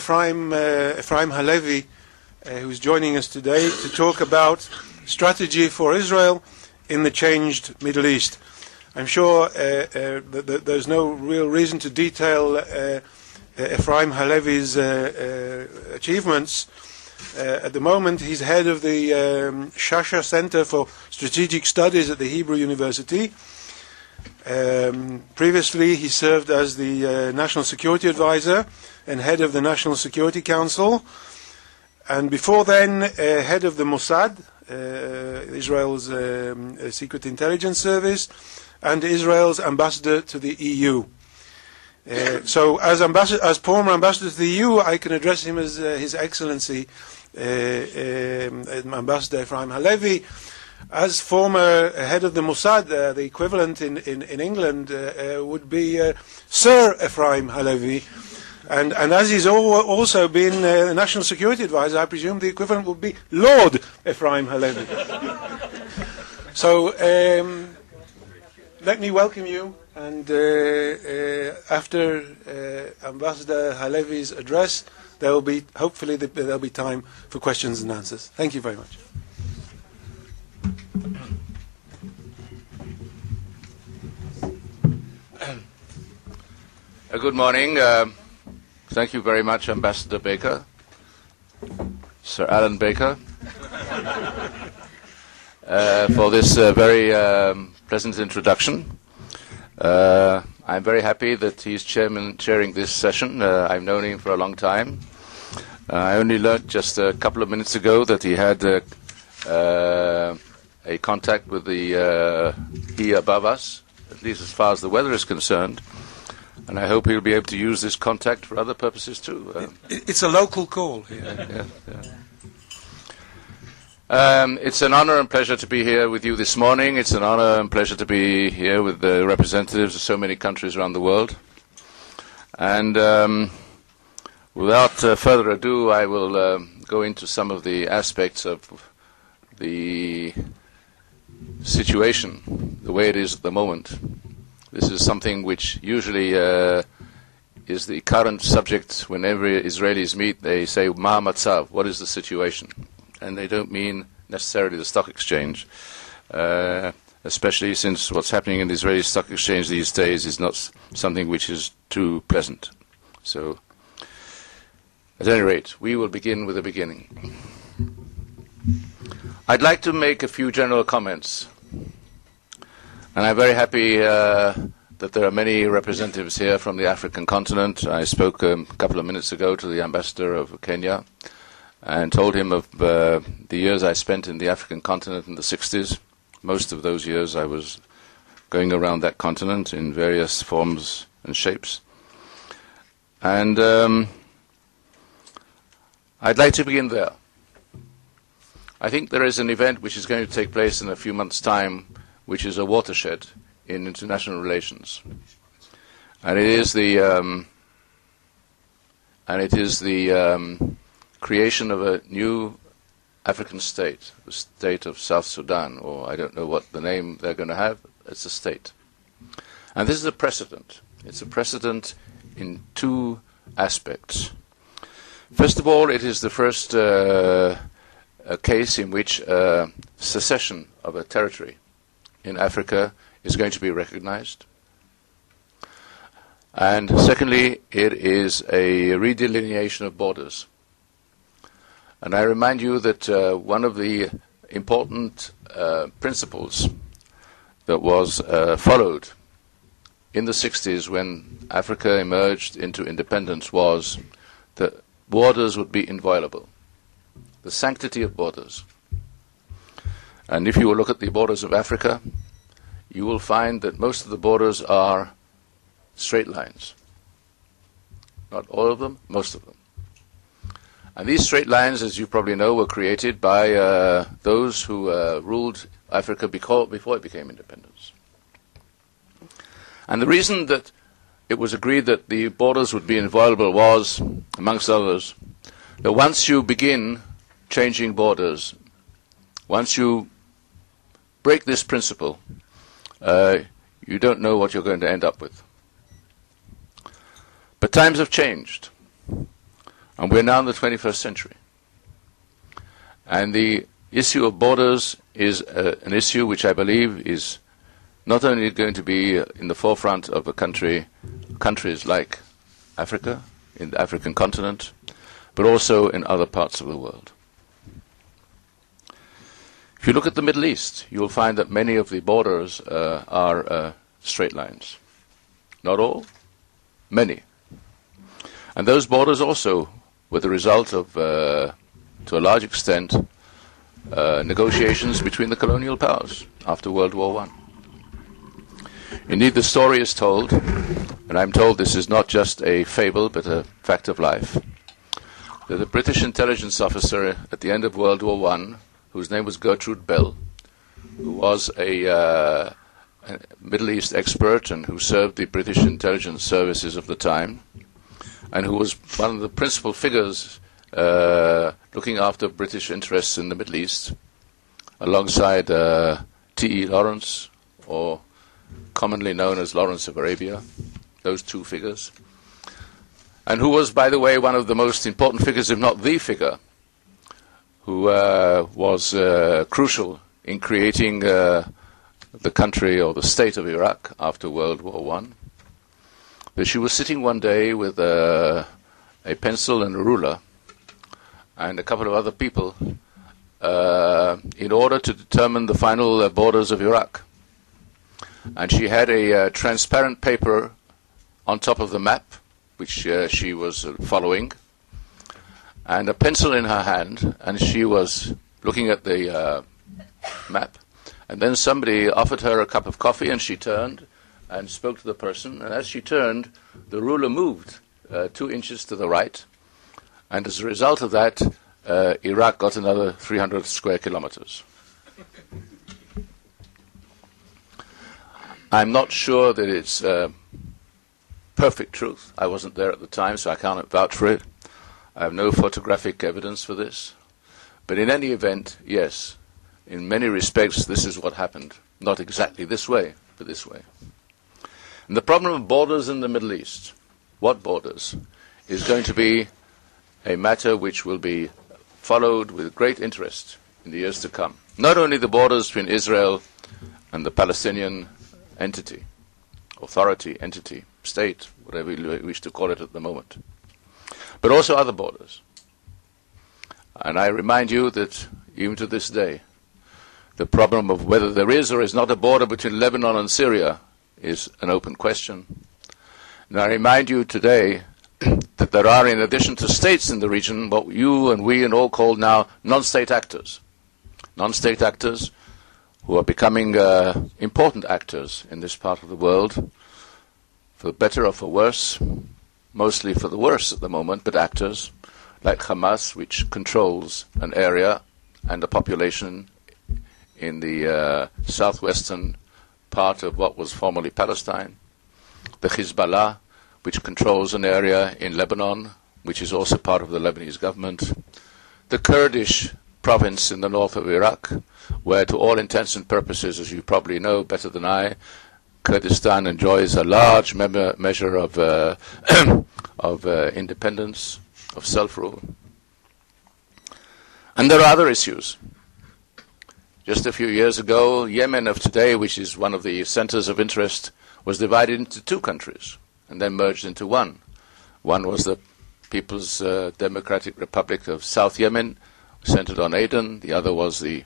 Ephraim Halevy, who's joining us today to talk about strategy for Israel in the changed Middle East. I'm sure that there's no real reason to detail Ephraim Halevy's achievements. At the moment, he's head of the Shasha Center for Strategic Studies at the Hebrew University. Previously, he served as the National Security Advisor and head of the National Security Council. And before then, head of the Massad, Israel's Secret Intelligence Service, and Israel's ambassador to the EU. So as former ambassador to the EU, I can address him as His Excellency, Ambassador Ephraim Halevy. As former head of the Mossad, the equivalent in England would be Sir Ephraim Halevy. And as he's also been a National Security Advisor, I presume the equivalent would be Lord Ephraim Halevy. So let me welcome you, and after Ambassador Halevy's address, there will be, hopefully, there'll be time for questions and answers. Thank you very much. Good morning. Thank you very much, Ambassador Baker, Sir Alan Baker, for this very pleasant introduction. I'm very happy that he's chairing this session. I've known him for a long time. I only learned just a couple of minutes ago that he had a contact with the he above us, at least as far as the weather is concerned. And I hope he'll be able to use this contact for other purposes too. It's a local call here. It's an honor and pleasure to be here with you this morning. It's an honor and pleasure to be here with the representatives of so many countries around the world. And without further ado, I will go into some of the aspects of the situation, the way it is at the moment. This is something which usually is the current subject whenever Israelis meet. They say, Ma Matzav, what is the situation? And they don't mean necessarily the stock exchange, especially since what's happening in the Israeli stock exchange these days is not something which is too pleasant. So, at any rate, we will begin with the beginning. I'd like to make a few general comments. And I'm very happy that there are many representatives here from the African continent. I spoke a couple of minutes ago to the ambassador of Kenya and told him of the years I spent in the African continent in the 60s. Most of those years I was going around that continent in various forms and shapes. And I'd like to begin there. I think there is an event which is going to take place in a few months' time, which is a watershed in international relations, and it is the creation of a new African state, the state of South Sudan, or I don't know what the name they're going to have. It's a state, and this is a precedent. It's a precedent in two aspects. First of all, it is the first case in which secession of a territory in Africa is going to be recognized. And secondly, it is a redelineation of borders. And I remind you that one of the important principles that was followed in the 60s when Africa emerged into independence was that borders would be inviolable. The sanctity of borders. And if you will look at the borders of Africa, you will find that most of the borders are straight lines. Not all of them, most of them. And these straight lines, as you probably know, were created by those who ruled Africa before it became independence. And the reason that it was agreed that the borders would be inviolable was, amongst others, that once you begin changing borders, once you break this principle, you don't know what you're going to end up with. But times have changed. And we're now in the 21st century. And the issue of borders is an issue which I believe is not only going to be in the forefront of countries like Africa, in the African continent, but also in other parts of the world. If you look at the Middle East, you'll find that many of the borders are straight lines. Not all, many. And those borders also were the result of, to a large extent, negotiations between the colonial powers after World War I. Indeed, the story is told, and I'm told this is not just a fable but a fact of life, that a British intelligence officer at the end of World War I, whose name was Gertrude Bell, who was a Middle East expert and who served the British intelligence services of the time, and who was one of the principal figures looking after British interests in the Middle East, alongside T.E. Lawrence, or commonly known as Lawrence of Arabia, those two figures, and who was, by the way, one of the most important figures, if not the figure, who was crucial in creating the country or the state of Iraq after World War I. That she was sitting one day with a pencil and a ruler and a couple of other people in order to determine the final borders of Iraq. And she had a transparent paper on top of the map, which she was following, and a pencil in her hand, and she was looking at the map. And then somebody offered her a cup of coffee, and she turned and spoke to the person. And as she turned, the ruler moved 2 inches to the right. And as a result of that, Iraq got another 300 square kilometers. I'm not sure that it's perfect truth. I wasn't there at the time, so I can't vouch for it. I have no photographic evidence for this. But in any event, yes, in many respects, this is what happened. Not exactly this way, but this way. And the problem of borders in the Middle East, what borders, is going to be a matter which will be followed with great interest in the years to come. Not only the borders between Israel and the Palestinian entity, authority, entity, state, whatever you wish to call it at the moment, but also other borders. And I remind you that even to this day, the problem of whether there is or is not a border between Lebanon and Syria is an open question. And I remind you today that there are, in addition to states in the region, what you and we and all call now non-state actors. Non-state actors who are becoming important actors in this part of the world, for better or for worse, mostly for the worse at the moment, but actors like Hamas, which controls an area and a population in the southwestern part of what was formerly Palestine, the Hezbollah, which controls an area in Lebanon, which is also part of the Lebanese government, the Kurdish province in the north of Iraq, where to all intents and purposes, as you probably know better than I, Kurdistan enjoys a large measure of independence, of self-rule. And there are other issues. Just a few years ago, Yemen of today, which is one of the centers of interest, was divided into 2 countries and then merged into one. One was the People's Democratic Republic of South Yemen, centered on Aden. The other was the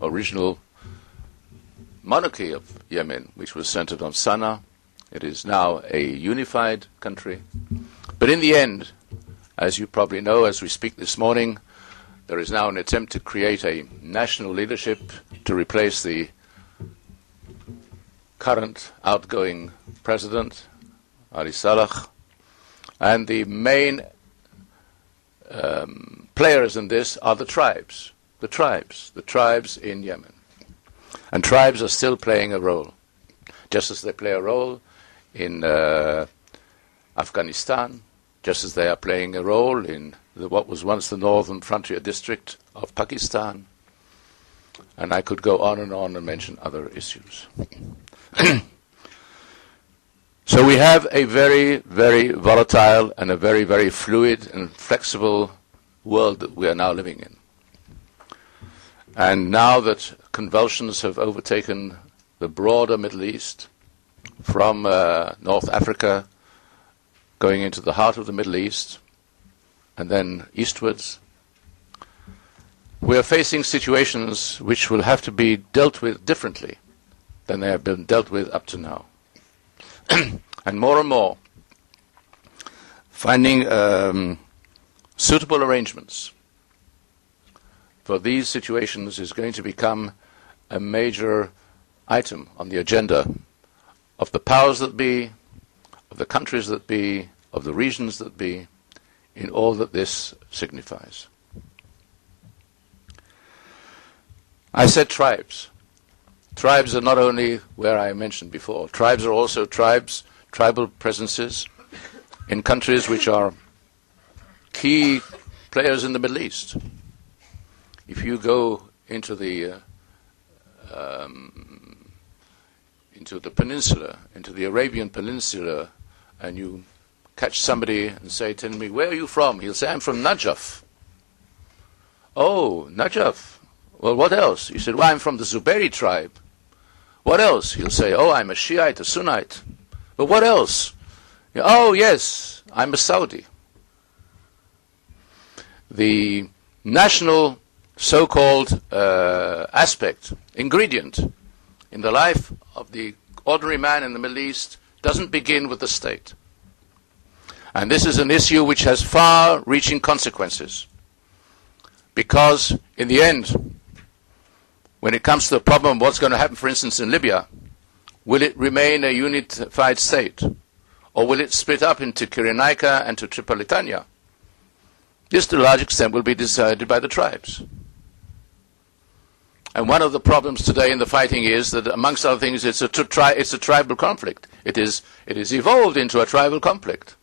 original monarchy of Yemen, which was centered on Sana'a. It is now a unified country. But in the end, as you probably know, as we speak this morning, there is now an attempt to create a national leadership to replace the current outgoing president, Ali Saleh. And the main players in this are the tribes in Yemen. And tribes are still playing a role, just as they play a role in Afghanistan, just as they are playing a role in what was once the northern frontier district of Pakistan. And I could go on and mention other issues. So So we have a very, very volatile and a very, very fluid and flexible world that we are now living in. And now that convulsions have overtaken the broader Middle East, from North Africa going into the heart of the Middle East, and then eastwards, we are facing situations which will have to be dealt with differently than they have been dealt with up to now. And more, finding suitable arrangements for these situations is going to become a major item on the agenda of the powers that be, of the countries that be, of the regions that be, in all that this signifies. I said tribes. Tribes are not only where I mentioned before. Tribes are also tribal presences in countries which are key players in the Middle East. If you go into the peninsula, into the Arabian Peninsula, and you catch somebody and say, tell me, where are you from? He'll say, I'm from Najaf. Oh, Najaf. Well, what else? You said, well, I'm from the Zuberi tribe. What else? He'll say, oh, I'm a Shiite, a Sunnite. But what else? Oh, yes, I'm a Saudi. The national so-called aspect, ingredient in the life of the ordinary man in the Middle East doesn't begin with the state. And this is an issue which has far-reaching consequences. Because in the end, when it comes to the problem of what's going to happen, for instance, in Libya, will it remain a unified state? Or will it split up into Cyrenaica and to Tripolitania? This, to a large extent, will be decided by the tribes. And one of the problems today in the fighting is that, amongst other things, it's a tribal conflict. It is evolved into a tribal conflict.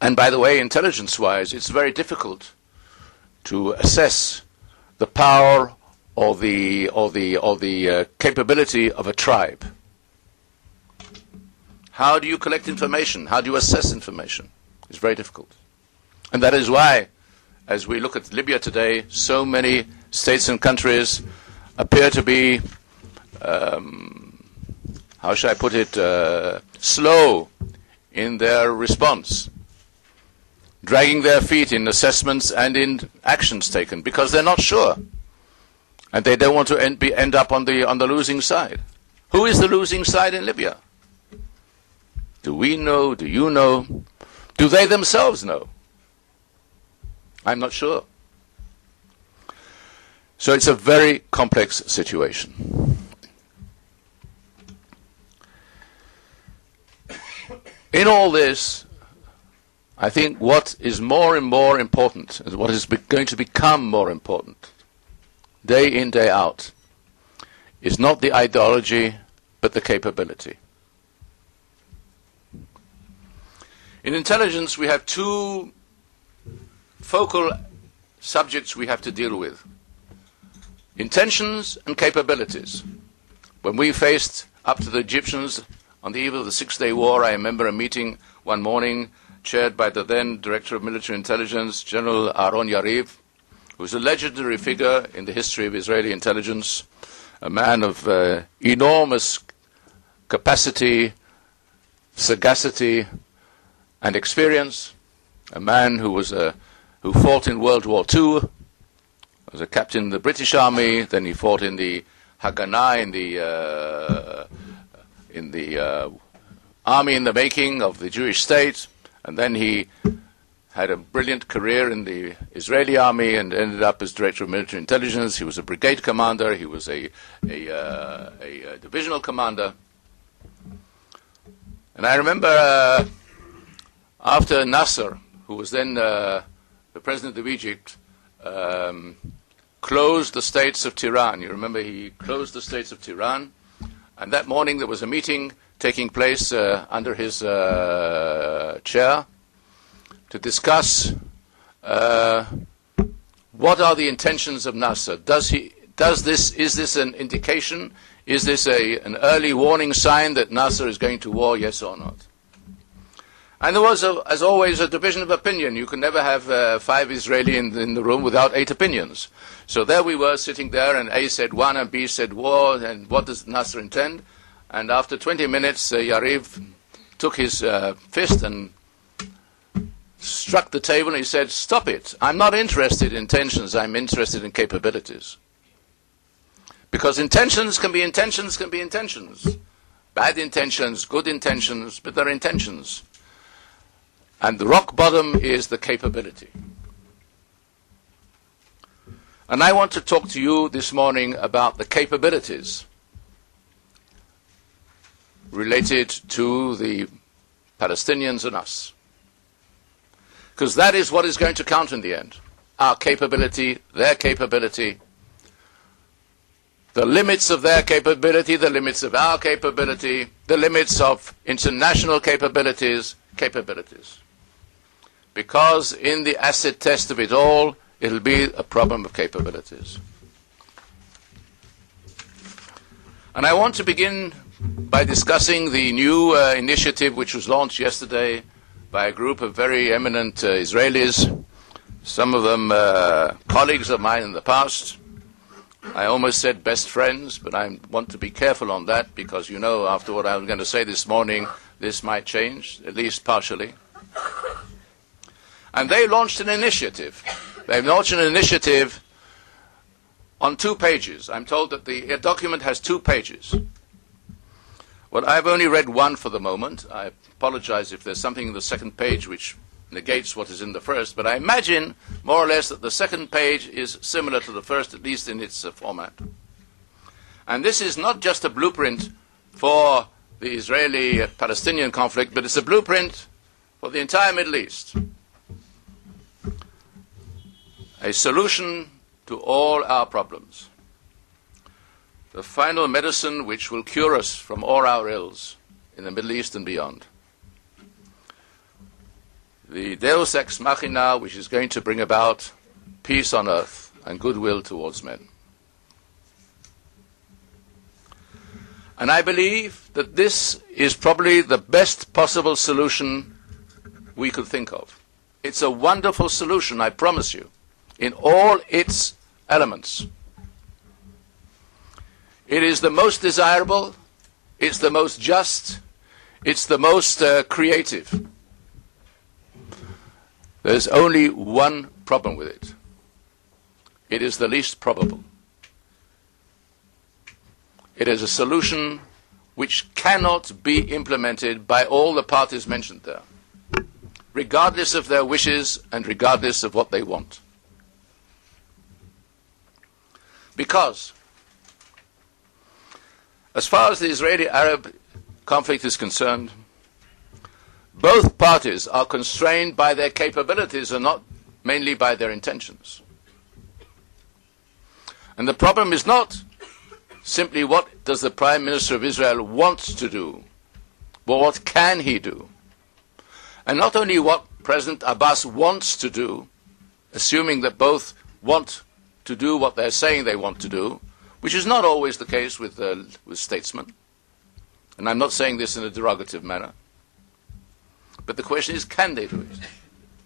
And by the way, intelligence-wise, it's very difficult to assess the power or the capability of a tribe. How do you collect information? How do you assess information? It's very difficult. And that is why, as we look at Libya today, so many states and countries appear to be, how shall I put it, slow in their response, dragging their feet in assessments and in actions taken because they're not sure. And they don't want to end up on the losing side. Who is the losing side in Libya? Do we know? Do you know? Do they themselves know? I'm not sure. So it's a very complex situation. In all this, I think what is more and more important, and what is going to become more important, day in, day out, is not the ideology, but the capability. In intelligence, we have two focal subjects we have to deal with: intentions and capabilities. When we faced up to the Egyptians on the eve of the Six-Day War, I remember a meeting one morning chaired by the then Director of Military Intelligence, General Aaron Yariv, who was a legendary figure in the history of Israeli intelligence, a man of enormous capacity, sagacity, and experience, a man who fought in World War II, was a captain in the British Army, then he fought in the Haganah, in the army in the making of the Jewish state, and then he had a brilliant career in the Israeli army and ended up as Director of Military Intelligence. He was a brigade commander, he was a divisional commander. And I remember after Nasser, who was then the president of Egypt, closed the States of Tehran. You remember he closed the States of Tehran, and that morning there was a meeting taking place under his chair to discuss what are the intentions of Nasser. Is this an indication? Is this an early warning sign that Nasser is going to war, yes or not? And there was, as always, a division of opinion. You can never have 5 Israeli in the room without 8 opinions. So there we were sitting there, and A said one and B said war, and what does Nasser intend? And after 20 minutes, Yariv took his fist and struck the table, and he said, "Stop it. I'm not interested in intentions. I'm interested in capabilities." Because intentions can be intentions, can be intentions. Bad intentions, good intentions, but they're intentions. And the rock bottom is the capability. And I want to talk to you this morning about the capabilities related to the Palestinians and us. Because that is what is going to count in the end. Our capability, their capability, the limits of their capability, the limits of our capability, the limits of international capabilities. Because in the acid test of it all, it'll be a problem of capabilities. And I want to begin by discussing the new initiative which was launched yesterday by a group of very eminent Israelis, some of them colleagues of mine in the past. I almost said best friends, but I want to be careful on that because, you know, after what I'm going to say this morning, this might change, at least partially. And they launched an initiative. They've launched an initiative on 2 pages. I'm told that the document has 2 pages. Well, I've only read 1 for the moment. I apologize if there's something in the 2nd page which negates what is in the first, but I imagine more or less that the 2nd page is similar to the first, at least in its format. And this is not just a blueprint for the Israeli-Palestinian conflict, but it's a blueprint for the entire Middle East. A solution to all our problems. The final medicine which will cure us from all our ills in the Middle East and beyond. The Deus Ex Machina, which is going to bring about peace on earth and goodwill towards men. And I believe that this is probably the best possible solution we could think of. It's a wonderful solution, I promise you, in all its elements. It is the most desirable, it's the most just, it's the most creative. There's only one problem with it. It is the least probable. It is a solution which cannot be implemented by all the parties mentioned there, regardless of their wishes and regardless of what they want. Because, as far as the Israeli-Arab conflict is concerned, both parties are constrained by their capabilities and not mainly by their intentions. And the problem is not simply what does the Prime Minister of Israel want to do, but what can he do? And not only what President Abbas wants to do, assuming that both want to do what they're saying they want to do, which is not always the case with statesmen. And I'm not saying this in a derogative manner. But the question is, can they do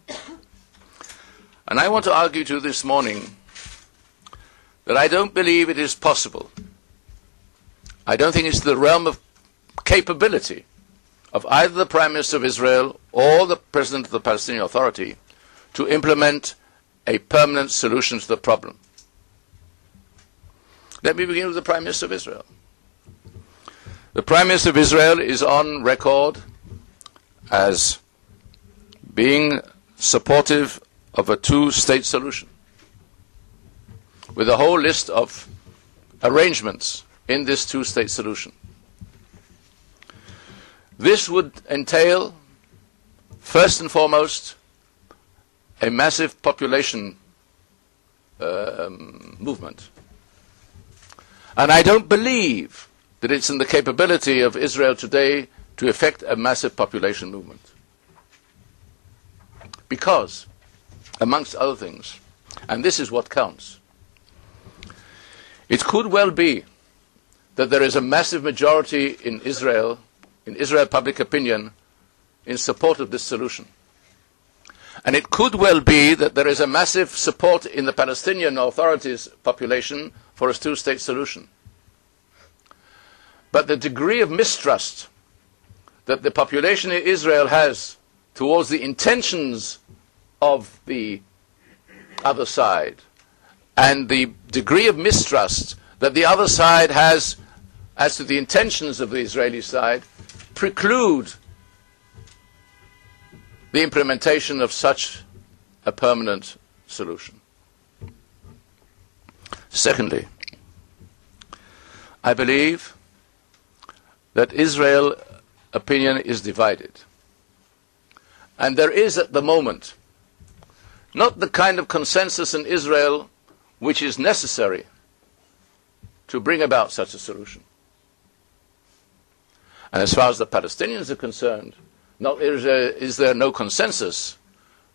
it? And I want to argue to you this morning that I don't believe it is possible. I don't think it's the realm of capability of either the Prime Minister of Israel or the President of the Palestinian Authority to implement a permanent solution to the problem. Let me begin with the Prime Minister of Israel. The Prime Minister of Israel is on record as being supportive of a 2-state solution, with a whole list of arrangements in this 2-state solution. This would entail, first and foremost, a massive population movement. And I don't believe that it's in the capability of Israel today to effect a massive population movement. Because, amongst other things, and this is what counts, it could well be that there is a massive majority in Israel public opinion, in support of this solution. And it could well be that there is a massive support in the Palestinian authorities' population for a two-state solution. But the degree of mistrust that the population in Israel has towards the intentions of the other side, and the degree of mistrust that the other side has as to the intentions of the Israeli side, preclude the implementation of such a permanent solution. Secondly, I believe that Israel opinion is divided. And there is at the moment not the kind of consensus in Israel which is necessary to bring about such a solution. And as far as the Palestinians are concerned, not is there no consensus,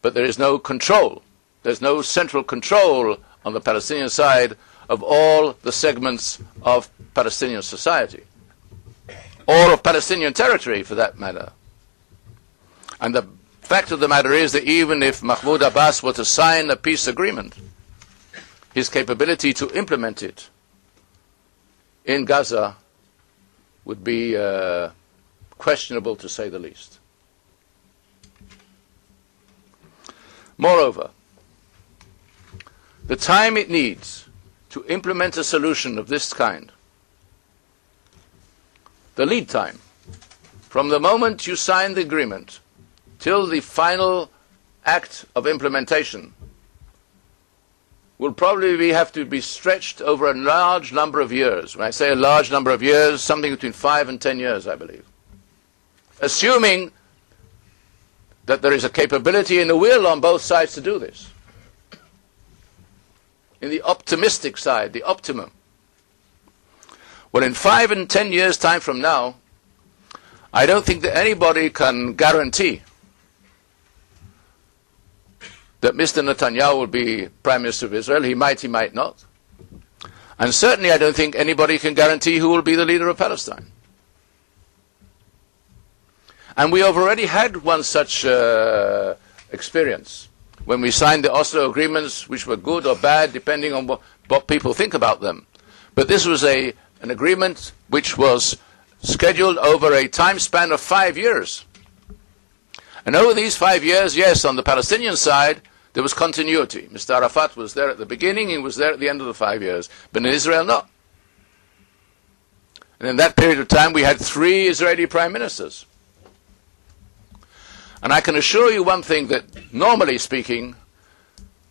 but there is no control. There's no central control on the Palestinian side of all the segments of Palestinian society, or of Palestinian territory for that matter. And the fact of the matter is that even if Mahmoud Abbas were to sign a peace agreement, his capability to implement it in Gaza would be questionable, to say the least. Moreover, the time it needs to implement a solution of this kind, the lead time, from the moment you sign the agreement till the final act of implementation, will probably have to be stretched over a large number of years. When I say a large number of years, something between 5 and 10 years, I believe. Assuming that there is a capability and a will on both sides to do this. In the optimistic side, the optimum. Well, in 5 and 10 years' time from now, I don't think that anybody can guarantee that Mr. Netanyahu will be Prime Minister of Israel. He might not. And certainly I don't think anybody can guarantee who will be the leader of Palestine. And we have already had one such experience when we signed the Oslo agreements, which were good or bad, depending on what people think about them. But this was an agreement which was scheduled over a time span of 5 years. And over these 5 years, yes, on the Palestinian side, there was continuity. Mr. Arafat was there at the beginning, he was there at the end of the 5 years. But in Israel, not. And in that period of time, we had 3 Israeli prime ministers. And I can assure you one thing, that normally speaking,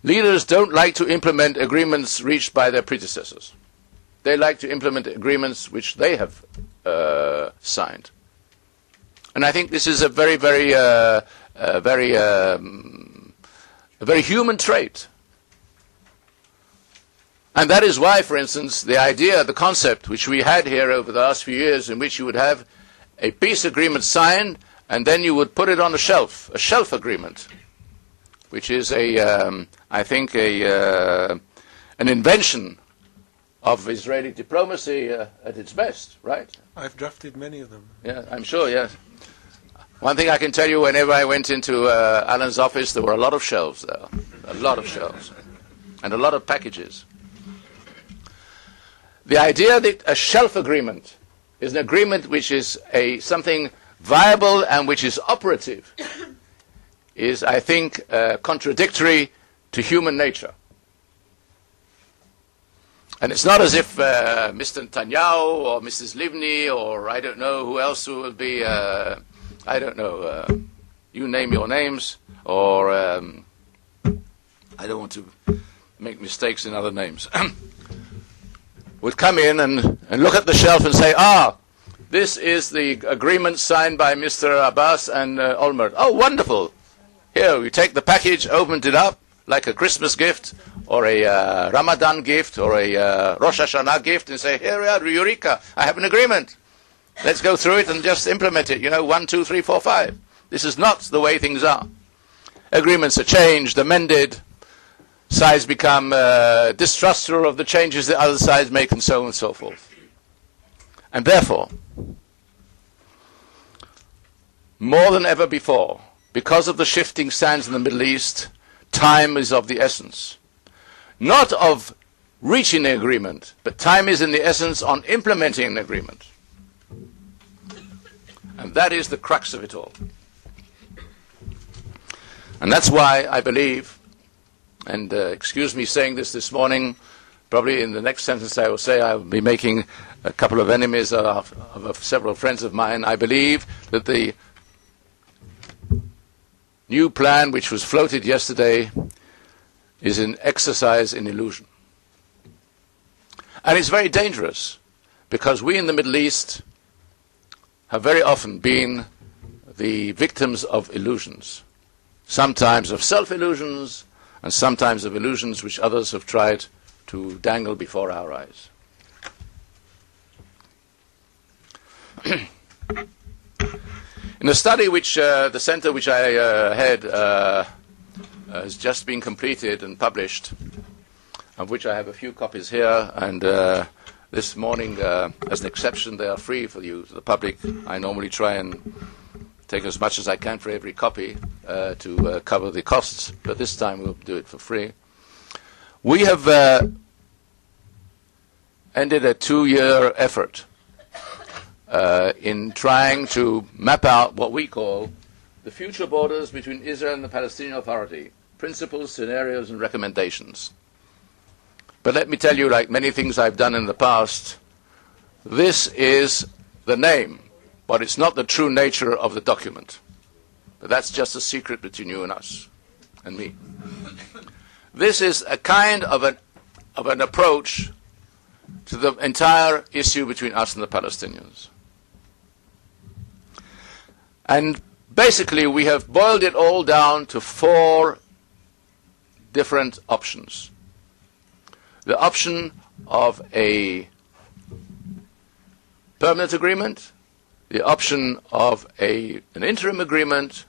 leaders don't like to implement agreements reached by their predecessors. They like to implement agreements which they have signed. And I think this is a very human trait. And that is why, for instance, the idea, the concept which we had here over the last few years, in which you would have a peace agreement signed and then you would put it on a shelf agreement, which is I think an invention of Israeli diplomacy at its best, right? I've drafted many of them. Yeah, I'm sure, yes. One thing I can tell you, whenever I went into Alan's office, there were a lot of shelves there. A lot of shelves. And a lot of packages. The idea that a shelf agreement is an agreement which is something viable and which is operative is, I think, contradictory to human nature. And it's not as if Mr. Netanyahu or Mrs. Livni or I don't know who else will be, I don't know, you name your names, or I don't want to make mistakes in other names, would come in and look at the shelf and say, this is the agreement signed by Mr. Abbas and Olmert. Oh, wonderful. Here, we take the package, opened it up like a Christmas gift or a Ramadan gift or a Rosh Hashanah gift and say, here we are, Eureka, I have an agreement. Let's go through it and just implement it, 1, 2, 3, 4, 5. This is not the way things are. Agreements are changed, amended, sides become distrustful of the changes that other sides make, and so on and so forth. And therefore, more than ever before, because of the shifting sands in the Middle East, time is of the essence. Not of reaching an agreement, but time is in the essence on implementing an agreement. And that is the crux of it all. And that's why I believe, and excuse me saying this morning, probably in the next sentence I will say I will be making a couple of enemies of several friends of mine. I believe that the new plan which was floated yesterday is an exercise in illusion. And it's very dangerous, because we in the Middle East have very often been the victims of illusions, sometimes of self-illusions, and sometimes of illusions which others have tried to dangle before our eyes. In a study which the center which I head has just been completed and published, of which I have a few copies here, and this morning, as an exception, they are free for you, the public. I normally try and take as much as I can for every copy to cover the costs, but this time we'll do it for free. We have ended a 2-year effort in trying to map out what we call the future borders between Israel and the Palestinian Authority, principles, scenarios, and recommendations. But let me tell you, like many things I've done in the past, this is the name, but it's not the true nature of the document. But that's just a secret between you and us, and me. This is a kind of an approach to the entire issue between us and the Palestinians. And basically, we have boiled it all down to 4 different options. The option of a permanent agreement, the option of an interim agreement,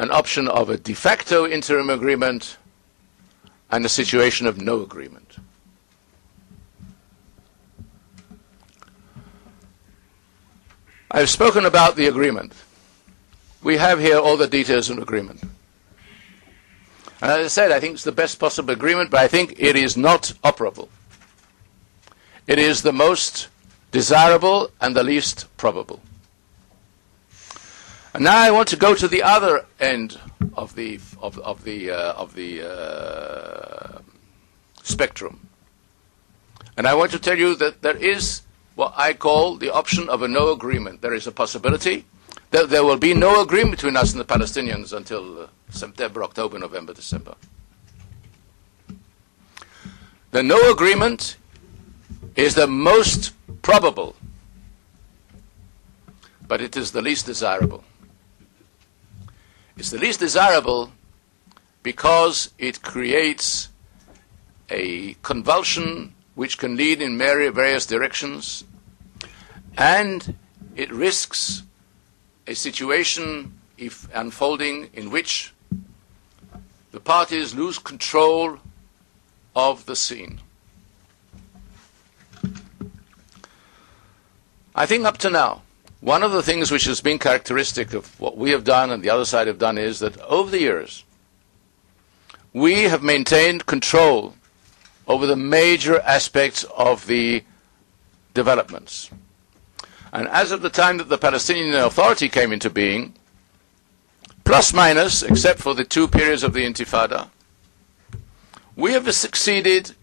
an option of a de facto interim agreement, and a situation of no agreement. I've spoken about the agreement. We have here all the details of an agreement. And as I said, I think it's the best possible agreement, but I think it is not operable. It is the most desirable and the least probable. And now I want to go to the other end of the spectrum. And I want to tell you that there is what I call the option of a no agreement. There is a possibility that there will be no agreement between us and the Palestinians until September, October, November, December. The no agreement is the most probable, but it is the least desirable. It's the least desirable because it creates a convulsion which can lead in various directions, and it risks a situation if unfolding in which the parties lose control of the scene. I think up to now, one of the things which has been characteristic of what we have done and the other side have done is that over the years, we have maintained control over the major aspects of the developments. And as of the time that the Palestinian Authority came into being, plus minus, except for the 2 periods of the Intifada, we have succeeded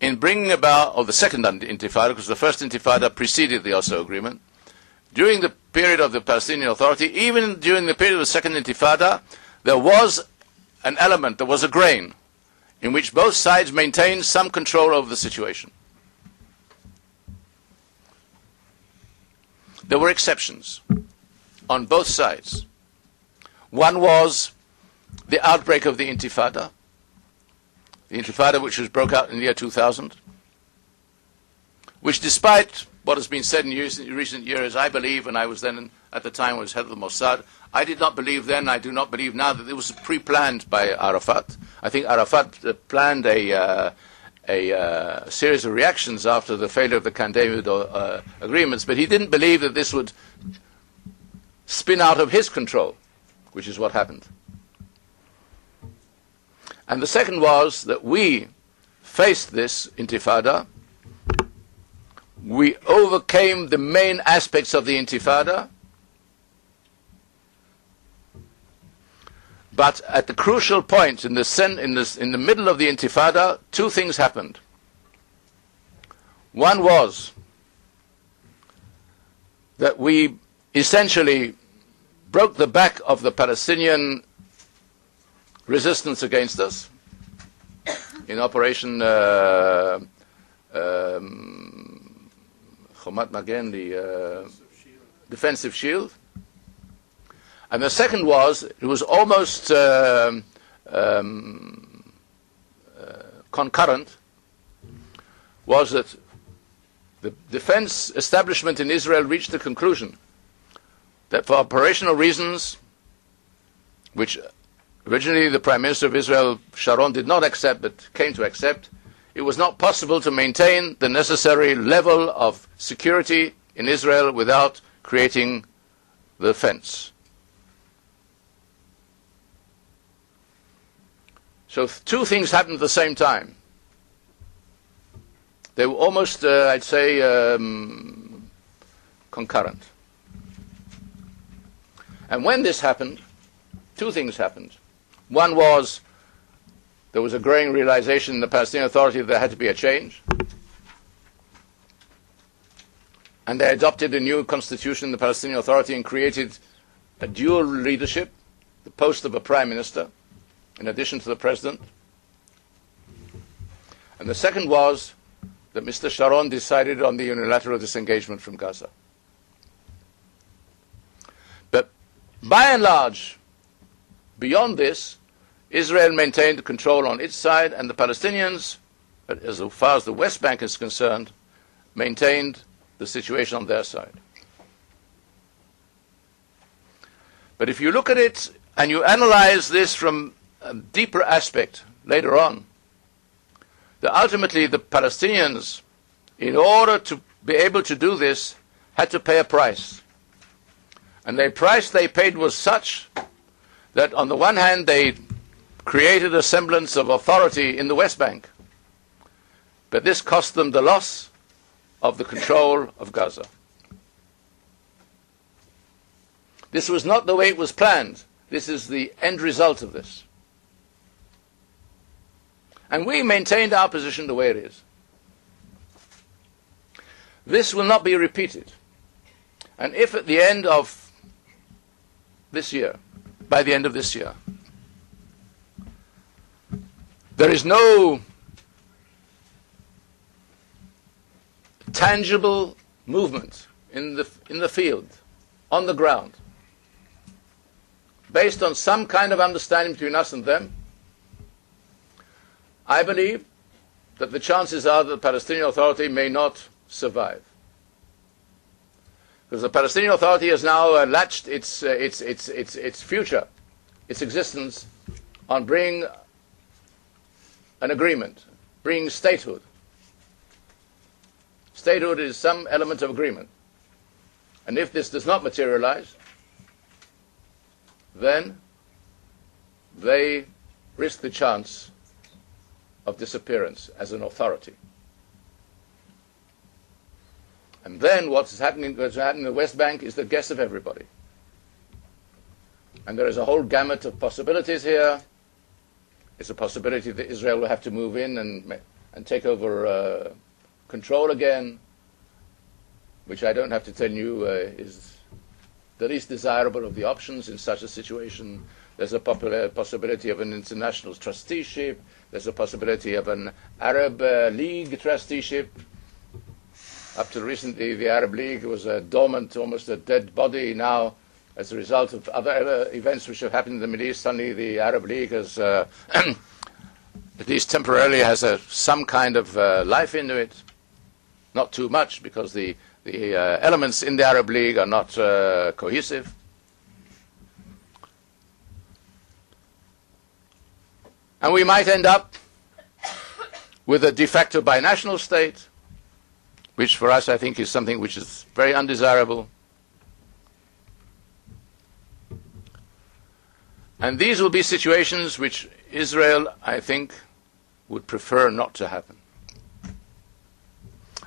in bringing about, or the second Intifada, because the first Intifada preceded the Oslo Agreement, during the period of the Palestinian Authority, even during the period of the second Intifada, there was an element, there was a grain, in which both sides maintained some control over the situation. There were exceptions on both sides. One was the outbreak of the Intifada which was broke out in the year 2000, which despite what has been said in recent years, I believe, and I was then, at the time, was head of the Massad, I did not believe then, I do not believe now, that it was pre-planned by Arafat. I think Arafat planned a a series of reactions after the failure of the Camp David agreements, but he didn't believe that this would spin out of his control, which is what happened. And the second was that we faced this Intifada. We overcame the main aspects of the Intifada, but at the crucial point in the middle of the Intifada, two things happened. One was that we essentially broke the back of the Palestinian resistance against us in Operation Chomat Magen, the defensive shield. And the second was, it was almost concurrent, was that the defense establishment in Israel reached the conclusion that for operational reasons, which originally the Prime Minister of Israel, Sharon, did not accept, but came to accept, it was not possible to maintain the necessary level of security in Israel without creating the fence. So two things happened at the same time. They were almost, I'd say, concurrent. And when this happened, two things happened. One was there was a growing realization in the Palestinian Authority that there had to be a change. And they adopted a new constitution in the Palestinian Authority and created a dual leadership, the post of a prime minister, in addition to the president. And the second was that Mr. Sharon decided on the unilateral disengagement from Gaza. But by and large, beyond this, Israel maintained control on its side, and the Palestinians, as far as the West Bank is concerned, maintained the situation on their side. But if you look at it and you analyze this from a deeper aspect later on, that ultimately the Palestinians, in order to be able to do this, had to pay a price. And the price they paid was such that on the one hand they created a semblance of authority in the West Bank, but this cost them the loss of the control of Gaza. This was not the way it was planned. This is the end result of this. And we maintained our position the way it is. This will not be repeated. And if at the end of this year, by the end of this year, there is no tangible movement in the field, on the ground, based on some kind of understanding between us and them, I believe that the chances are that the Palestinian Authority may not survive. Because the Palestinian Authority has now latched its future, its existence, on bringing an agreement, bringing statehood. Statehood is some element of agreement. And if this does not materialize, then they risk the chance of disappearance as an authority. And then what's happening in the West Bank is the guess of everybody. And there is a whole gamut of possibilities here. It's a possibility that Israel will have to move in and take over control again, which I don't have to tell you is the least desirable of the options in such a situation. There's a possibility of an international trusteeship. There's a possibility of an Arab League trusteeship. Up till recently, the Arab League was a dormant, almost a dead body. Now, as a result of other events which have happened in the Middle East, suddenly the Arab League has, at least temporarily, has some kind of life into it. Not too much, because the elements in the Arab League are not cohesive. And we might end up with a de facto binational state, which for us I think is something which is very undesirable. And these will be situations which Israel, I think, would prefer not to happen.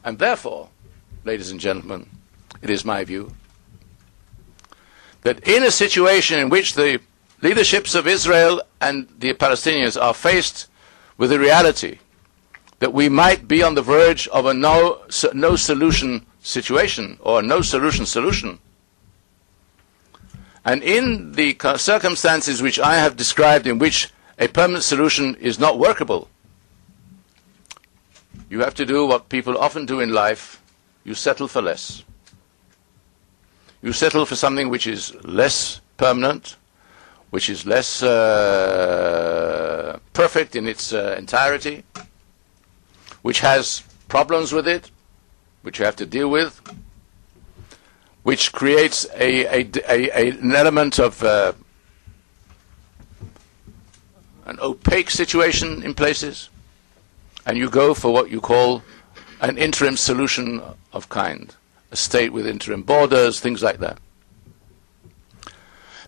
And therefore, ladies and gentlemen, it is my view that in a situation in which the leaderships of Israel and the Palestinians are faced with the reality that we might be on the verge of a no solution situation or a no solution solution, and in the circumstances which I have described in which a permanent solution is not workable, you have to do what people often do in life: you settle for less. You settle for something which is less permanent, which is less perfect in its entirety, which has problems with it, which you have to deal with, which creates an element of an opaque situation in places, and you go for what you call an interim solution of kind, a state with interim borders, things like that.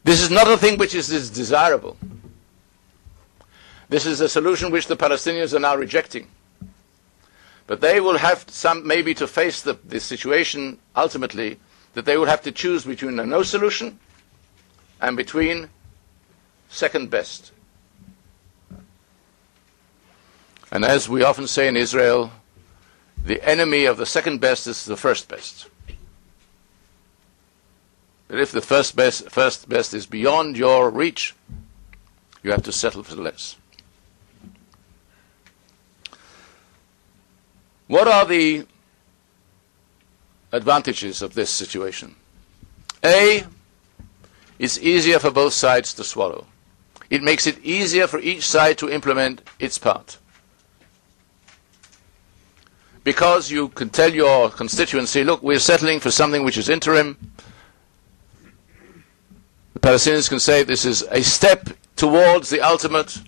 This is not a thing which is desirable. This is a solution which the Palestinians are now rejecting. But they will have maybe to face the situation ultimately that they will have to choose between a no solution and between second best. And as we often say in Israel, the enemy of the second best is the first best. But if the first best is beyond your reach, you have to settle for less. What are the advantages of this situation? A, it's easier for both sides to swallow. It makes it easier for each side to implement its part. Because you can tell your constituency, look, we're settling for something which is interim. The Palestinians can say this is a step towards the ultimate.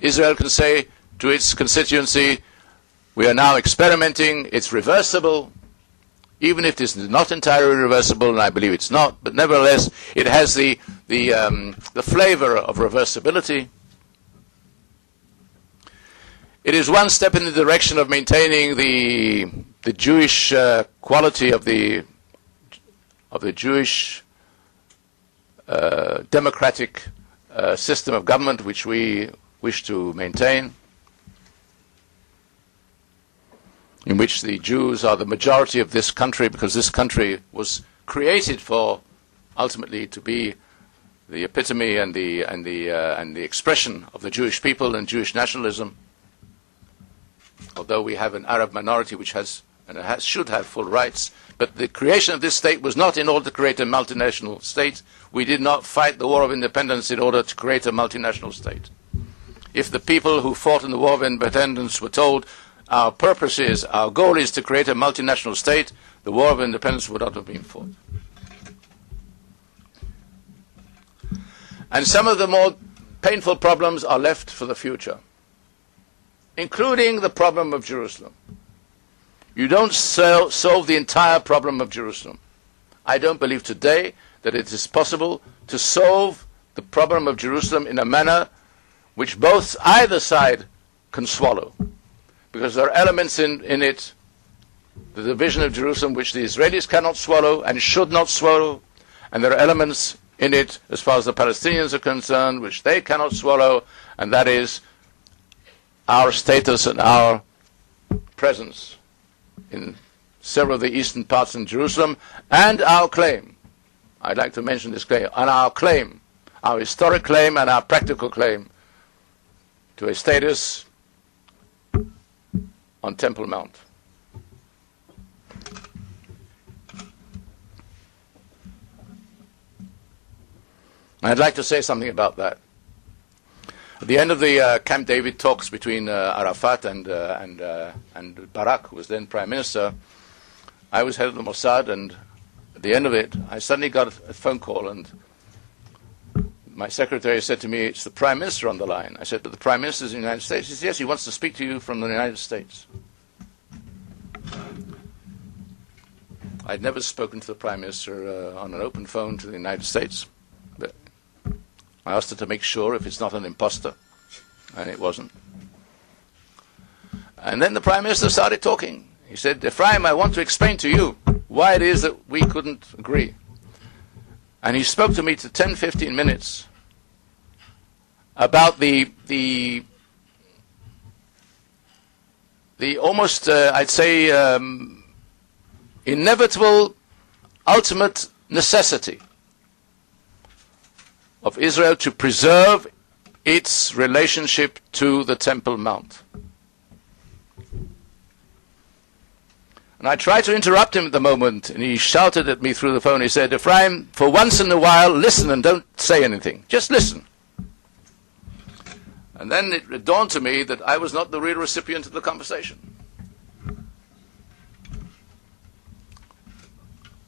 Israel can say to its constituency, we are now experimenting, it's reversible, even if this is not entirely reversible, and I believe it's not, but nevertheless it has the flavor of reversibility. It is one step in the direction of maintaining the Jewish quality of the Jewish democratic system of government which we wish to maintain, in which the Jews are the majority of this country, because this country was created for ultimately to be the epitome and the expression of the Jewish people and Jewish nationalism. Although we have an Arab minority which has and should have full rights, but the creation of this state was not in order to create a multinational state. We did not fight the War of Independence in order to create a multinational state. If the people who fought in the War of Independence were told, our goal is to create a multinational state, the War of Independence would not have been fought. And some of the more painful problems are left for the future, including the problem of Jerusalem. You don't solve the entire problem of Jerusalem. I don't believe today that it is possible to solve the problem of Jerusalem in a manner which either side can swallow. Because there are elements in it, the division of Jerusalem, which the Israelis cannot swallow and should not swallow, and there are elements in it, as far as the Palestinians are concerned, which they cannot swallow, and that is our status and our presence in several of the eastern parts in Jerusalem, and our claim. I'd like to mention this claim, and our claim, our historic claim and our practical claim to a status on Temple Mount. I'd like to say something about that. At the end of the Camp David talks between Arafat and Barak, who was then Prime Minister, I was head of the Massad, and at the end of it, I suddenly got a phone call, and my secretary said to me, "It's the Prime Minister on the line." I said, "But the Prime Minister is in the United States." He said, "Yes, he wants to speak to you from the United States." I'd never spoken to the Prime Minister on an open phone to the United States. But I asked her to make sure if it's not an imposter, and it wasn't. And then the Prime Minister started talking. He said, "Ephraim, I want to explain to you why it is that we couldn't agree." And he spoke to me for 10, 15 minutes about the almost, I'd say, inevitable, ultimate necessity of Israel to preserve its relationship to the Temple Mount. And I tried to interrupt him at the moment, and he shouted at me through the phone. He said, "Ephraim, for once in a while, listen and don't say anything. Just listen." And then it dawned to me that I was not the real recipient of the conversation.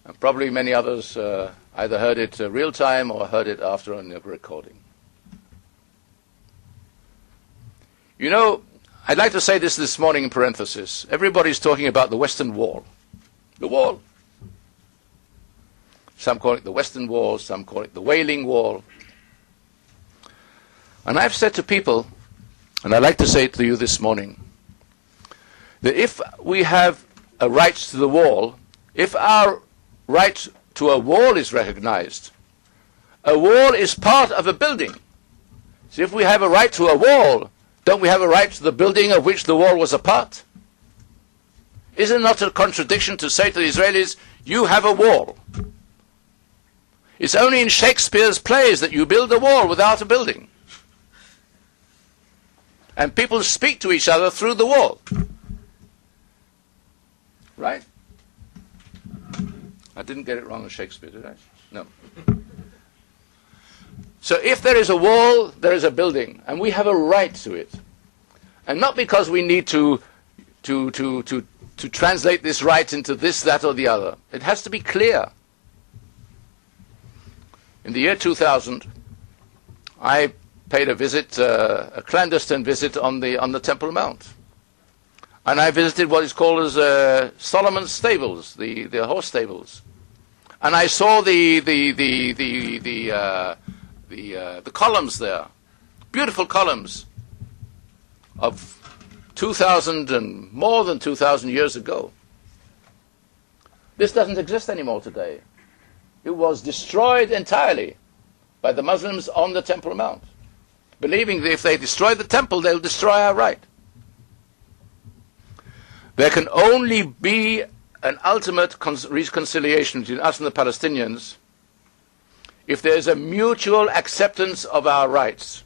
And probably many others either heard it real time or heard it after on the recording. You know, I'd like to say this morning in parenthesis. Everybody's talking about the Western Wall. The wall. Some call it the Western Wall, some call it the Wailing Wall. And I've said to people, and I'd like to say it to you this morning, that if we have a right to the wall, if our right to a wall is recognized, a wall is part of a building. So if we have a right to a wall, don't we have a right to the building of which the wall was a part? Is it not a contradiction to say to the Israelis, "You have a wall"? It's only in Shakespeare's plays that you build a wall without a building. And people speak to each other through the wall. Right? I didn't get it wrong in Shakespeare, did I? No. So if there is a wall, there is a building, and we have a right to it. And not because we need to translate this right into this, that, or the other. It has to be clear. In the year 2000, I paid a visit, a clandestine visit on the Temple Mount. And I visited what is called as Solomon's stables, the horse stables. And I saw the columns there, beautiful columns of 2,000 and more than 2,000 years ago. This doesn't exist anymore today. It was destroyed entirely by the Muslims on the Temple Mount, believing that if they destroy the temple, they'll destroy our right. There can only be an ultimate reconciliation between us and the Palestinians if there is a mutual acceptance of our rights.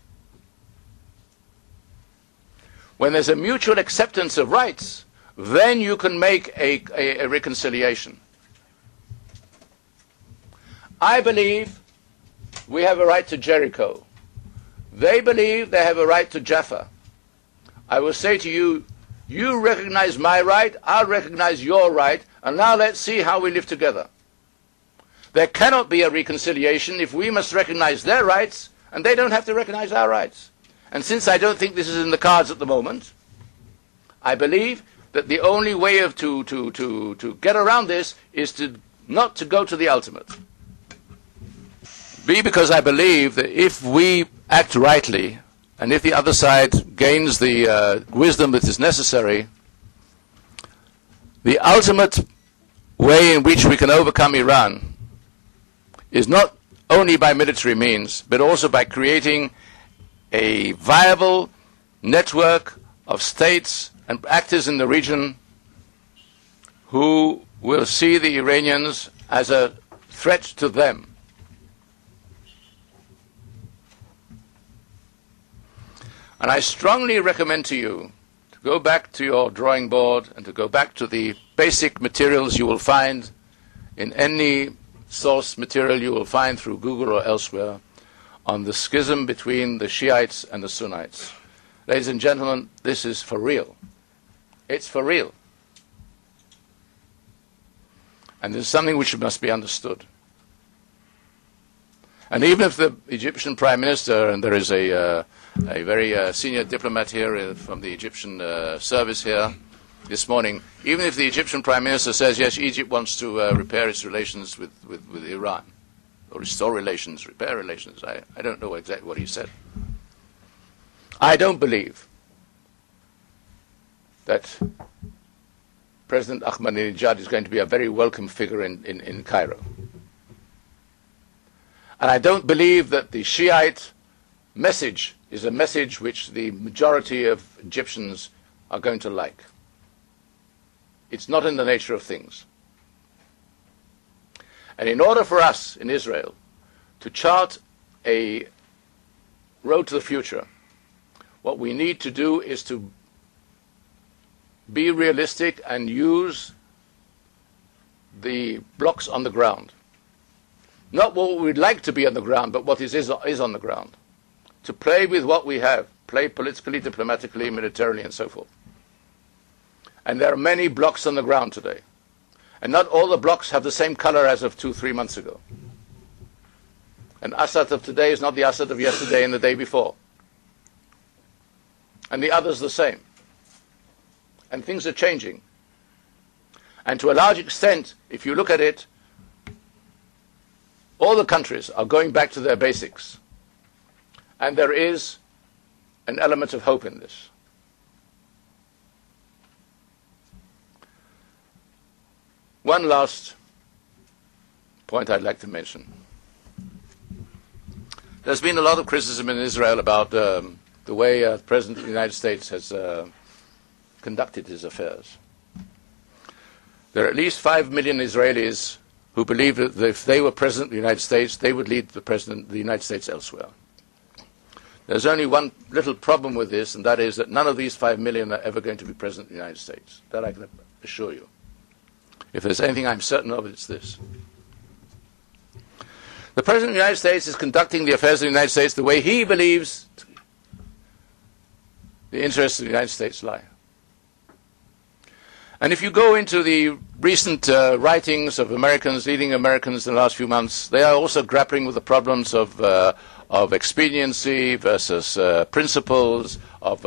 When there's a mutual acceptance of rights, then you can make a reconciliation. I believe we have a right to Jericho. They believe they have a right to Jaffa. I will say to you, you recognize my right, I'll recognize your right, and now let's see how we live together. There cannot be a reconciliation if we must recognize their rights and they don't have to recognize our rights. And since I don't think this is in the cards at the moment, I believe that the only way to get around this is not to go to the ultimate. B, because I believe that if we act rightly, and if the other side gains the wisdom that is necessary, the ultimate way in which we can overcome Iran is not only by military means, but also by creating a viable network of states and actors in the region who will see the Iranians as a threat to them. And I strongly recommend to you to go back to your drawing board and to go back to the basic materials you will find in any source material you will find through Google or elsewhere on the schism between the Shiites and the Sunnites. Ladies and gentlemen, this is for real. It's for real. And it's something which must be understood. And even if the Egyptian Prime Minister, and there is a very senior diplomat here from the Egyptian service here this morning, even if the Egyptian Prime Minister says, yes, Egypt wants to repair its relations with Iran, or restore relations, repair relations, I don't know exactly what he said. I don't believe that President Ahmadinejad is going to be a very welcome figure in Cairo. And I don't believe that the Shiite message is a message which the majority of Egyptians are going to like. It's not in the nature of things. And in order for us in Israel to chart a road to the future, what we need to do is to be realistic and use the blocks on the ground. Not what we'd like to be on the ground, but what is on the ground. To play with what we have, play politically, diplomatically, militarily, and so forth. And there are many blocks on the ground today. And not all the blocks have the same color as of 2-3 months ago. And Assad of today is not the Assad of yesterday and the day before. And the others the same. And things are changing. And to a large extent, if you look at it, all the countries are going back to their basics. And there is an element of hope in this. One last point I'd like to mention. There's been a lot of criticism in Israel about the way the President of the United States has conducted his affairs. There are at least 5 million Israelis who believe that if they were President of the United States, they would lead the United States elsewhere. There's only one little problem with this, and that is that none of these 5 million are ever going to be President of the United States. That I can assure you. If there's anything I'm certain of, it's this. The President of the United States is conducting the affairs of the United States the way he believes the interests of the United States lie. And if you go into the recent writings of Americans, leading Americans in the last few months, they are also grappling with the problems of expediency versus principles, of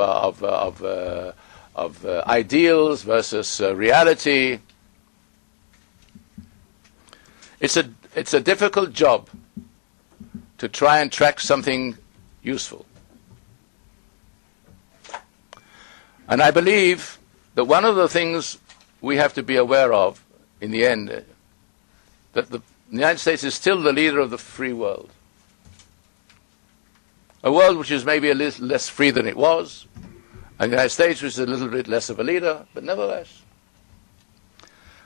ideals versus reality. It's a difficult job to try and track something useful. And I believe that one of the things we have to be aware of in the end, that the United States is still the leader of the free world. A world which is maybe a little less free than it was, and the United States which is a little bit less of a leader, but nevertheless.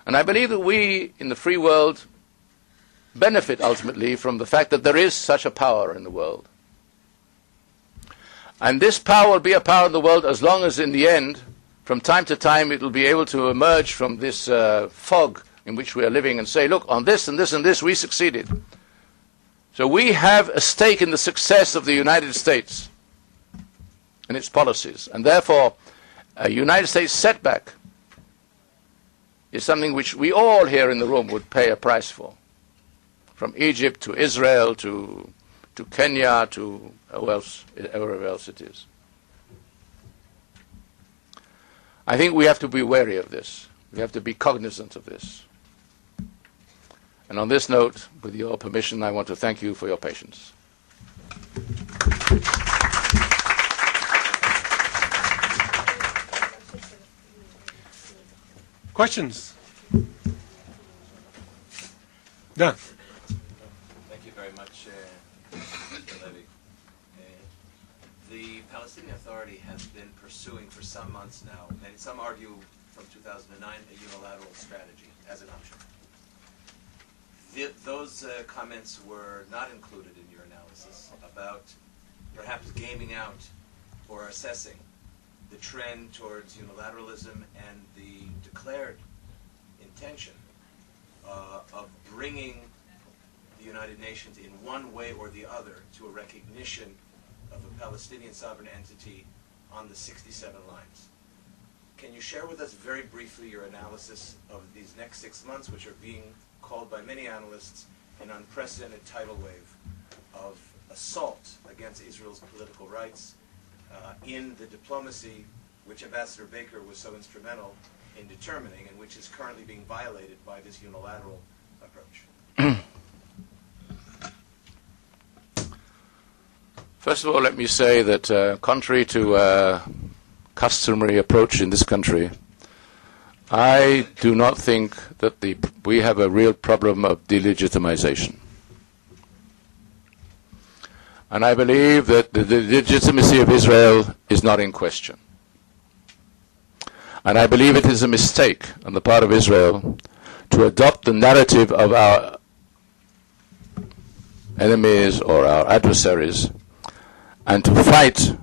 And I believe that we in the free world benefit ultimately from the fact that there is such a power in the world. And this power will be a power in the world as long as in the end, from time to time, it will be able to emerge from this fog in which we are living and say, look, on this and this and this, we succeeded. So we have a stake in the success of the United States and its policies. And therefore, a United States setback is something which we all here in the room would pay a price for. From Egypt to Israel to Kenya to wherever else it is. I think we have to be wary of this. We have to be cognizant of this. And on this note, with your permission, I want to thank you for your patience. Questions? Yeah. Thank you very much, Mr. Halevy. The Palestinian Authority has been pursuing for some months now, and some argue from 2009, a unilateral strategy as an option. Those comments were not included in your analysis about perhaps gaming out or assessing the trend towards unilateralism and the declared intention of bringing the United Nations in one way or the other to a recognition of a Palestinian sovereign entity on the 67 lines. Can you share with us very briefly your analysis of these next 6 months, which are being called by many analysts an unprecedented tidal wave of assault against Israel's political rights in the diplomacy which Ambassador Baker was so instrumental in determining, and which is currently being violated by this unilateral approach? First of all, let me say that contrary to customary approach in this country, I do not think that we have a real problem of delegitimization. And I believe that the legitimacy of Israel is not in question. And I believe it is a mistake on the part of Israel to adopt the narrative of our enemies or our adversaries and to fight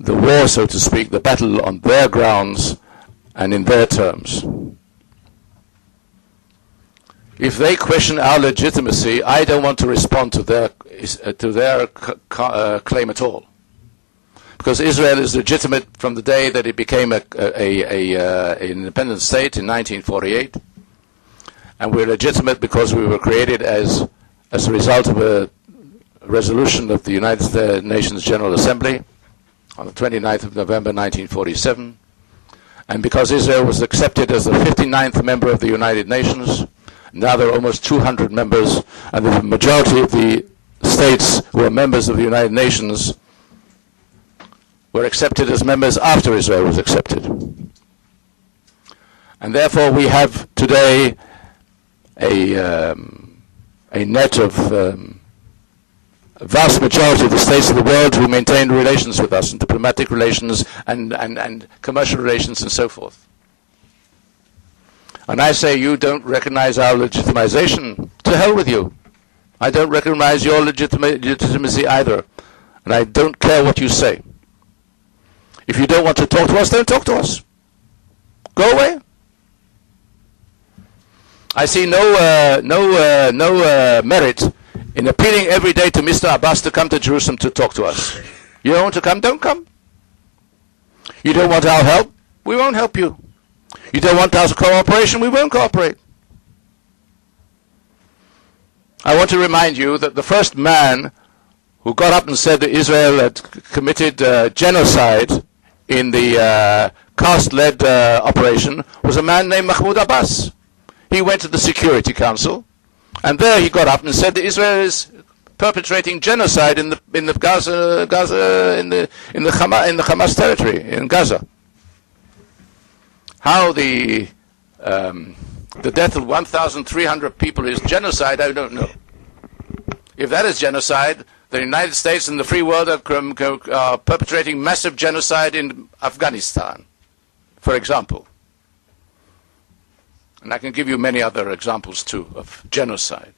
the war, so to speak, the battle on their grounds and in their terms. If they question our legitimacy, I don't want to respond to their claim at all. Because Israel is legitimate from the day that it became an independent state in 1948. And we're legitimate because we were created as a result of a resolution of the United Nations General Assembly on the 29th of November 1947. And because Israel was accepted as the 59th member of the United Nations, now there are almost 200 members, and the majority of the states who are members of the United Nations were accepted as members after Israel was accepted. And therefore we have today a net of a vast majority of the states of the world who maintain relations with us, and diplomatic relations and commercial relations and so forth. And I say, you don't recognize our legitimization, to hell with you. I don't recognize your legitimacy either. And I don't care what you say. If you don't want to talk to us, don't talk to us. Go away. I see no merit in appealing every day to Mr. Abbas to come to Jerusalem to talk to us. You don't want to come? Don't come. You don't want our help? We won't help you. You don't want our cooperation? We won't cooperate. I want to remind you that the first man who got up and said that Israel had committed genocide in the caste-led operation was a man named Mahmoud Abbas. He went to the Security Council, and there he got up and said that Israel is perpetrating genocide in the Gaza in the Hamas territory in Gaza. How the death of 1,300 people is genocide, I don't know. If that is genocide, the United States and the free world are perpetrating massive genocide in Afghanistan, for example. And I can give you many other examples too of genocide.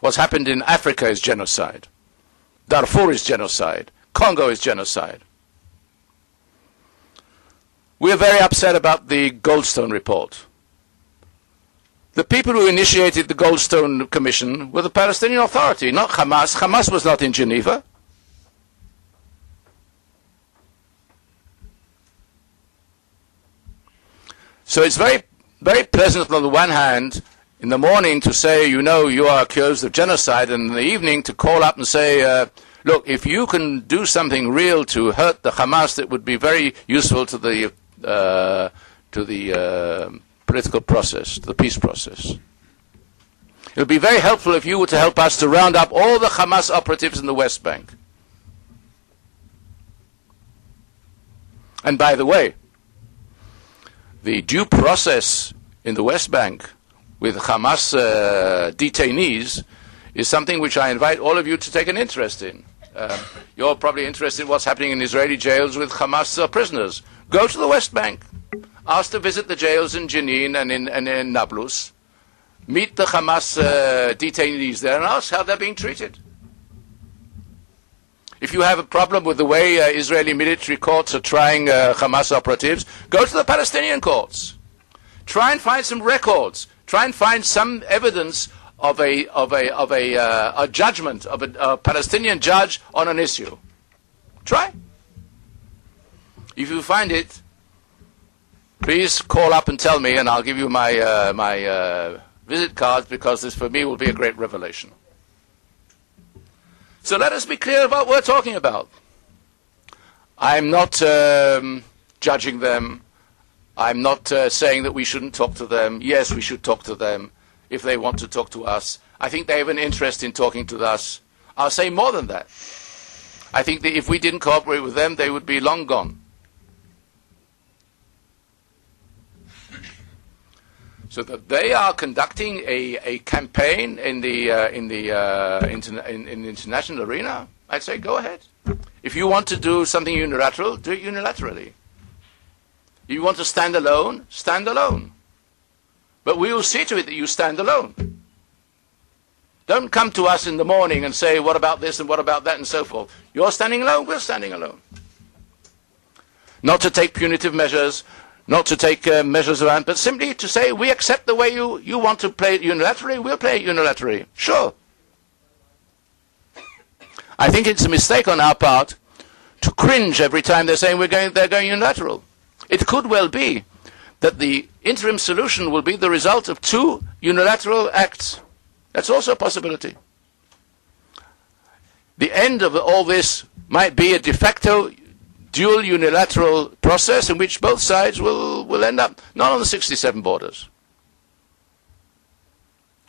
What's happened in Africa is genocide. Darfur is genocide. Congo is genocide. We are very upset about the Goldstone report. The people who initiated the Goldstone Commission were the Palestinian Authority, not Hamas. Hamas was not in Geneva. So it's very, very pleasant on the one hand in the morning to say, you know, you are accused of genocide, and in the evening to call up and say, look, if you can do something real to hurt the Hamas, that would be very useful to the political process, to the peace process. It would be very helpful if you were to help us to round up all the Hamas operatives in the West Bank. And by the way, the due process in the West Bank with Hamas detainees is something which I invite all of you to take an interest in. You're probably interested in what's happening in Israeli jails with Hamas prisoners. Go to the West Bank. Ask to visit the jails in Jenin and in Nablus. Meet the Hamas detainees there and ask how they're being treated. If you have a problem with the way Israeli military courts are trying Hamas operatives, go to the Palestinian courts. Try and find some records. Try and find some evidence of a judgment of a Palestinian judge on an issue. Try. If you find it, please call up and tell me, and I'll give you my visit cards, because this for me will be a great revelation. So let us be clear about what we're talking about. I'm not judging them. I'm not saying that we shouldn't talk to them. Yes, we should talk to them if they want to talk to us. I think they have an interest in talking to us. I'll say more than that. I think that if we didn't cooperate with them, they would be long gone. So that they are conducting a campaign in the international arena, I'd say go ahead. If you want to do something unilateral, do it unilaterally. If you want to stand alone, stand alone. But we will see to it that you stand alone. Don't come to us in the morning and say, what about this and what about that and so forth. You're standing alone, we're standing alone. Not to take punitive measures, not to take measures around, but simply to say, we accept the way you want to play it unilaterally, we'll play it unilaterally. Sure. I think it's a mistake on our part to cringe every time they're saying they're going unilateral. It could well be that the interim solution will be the result of 2 unilateral acts. That's also a possibility. The end of all this might be a de facto dual unilateral process in which both sides will end up not on the 67 borders.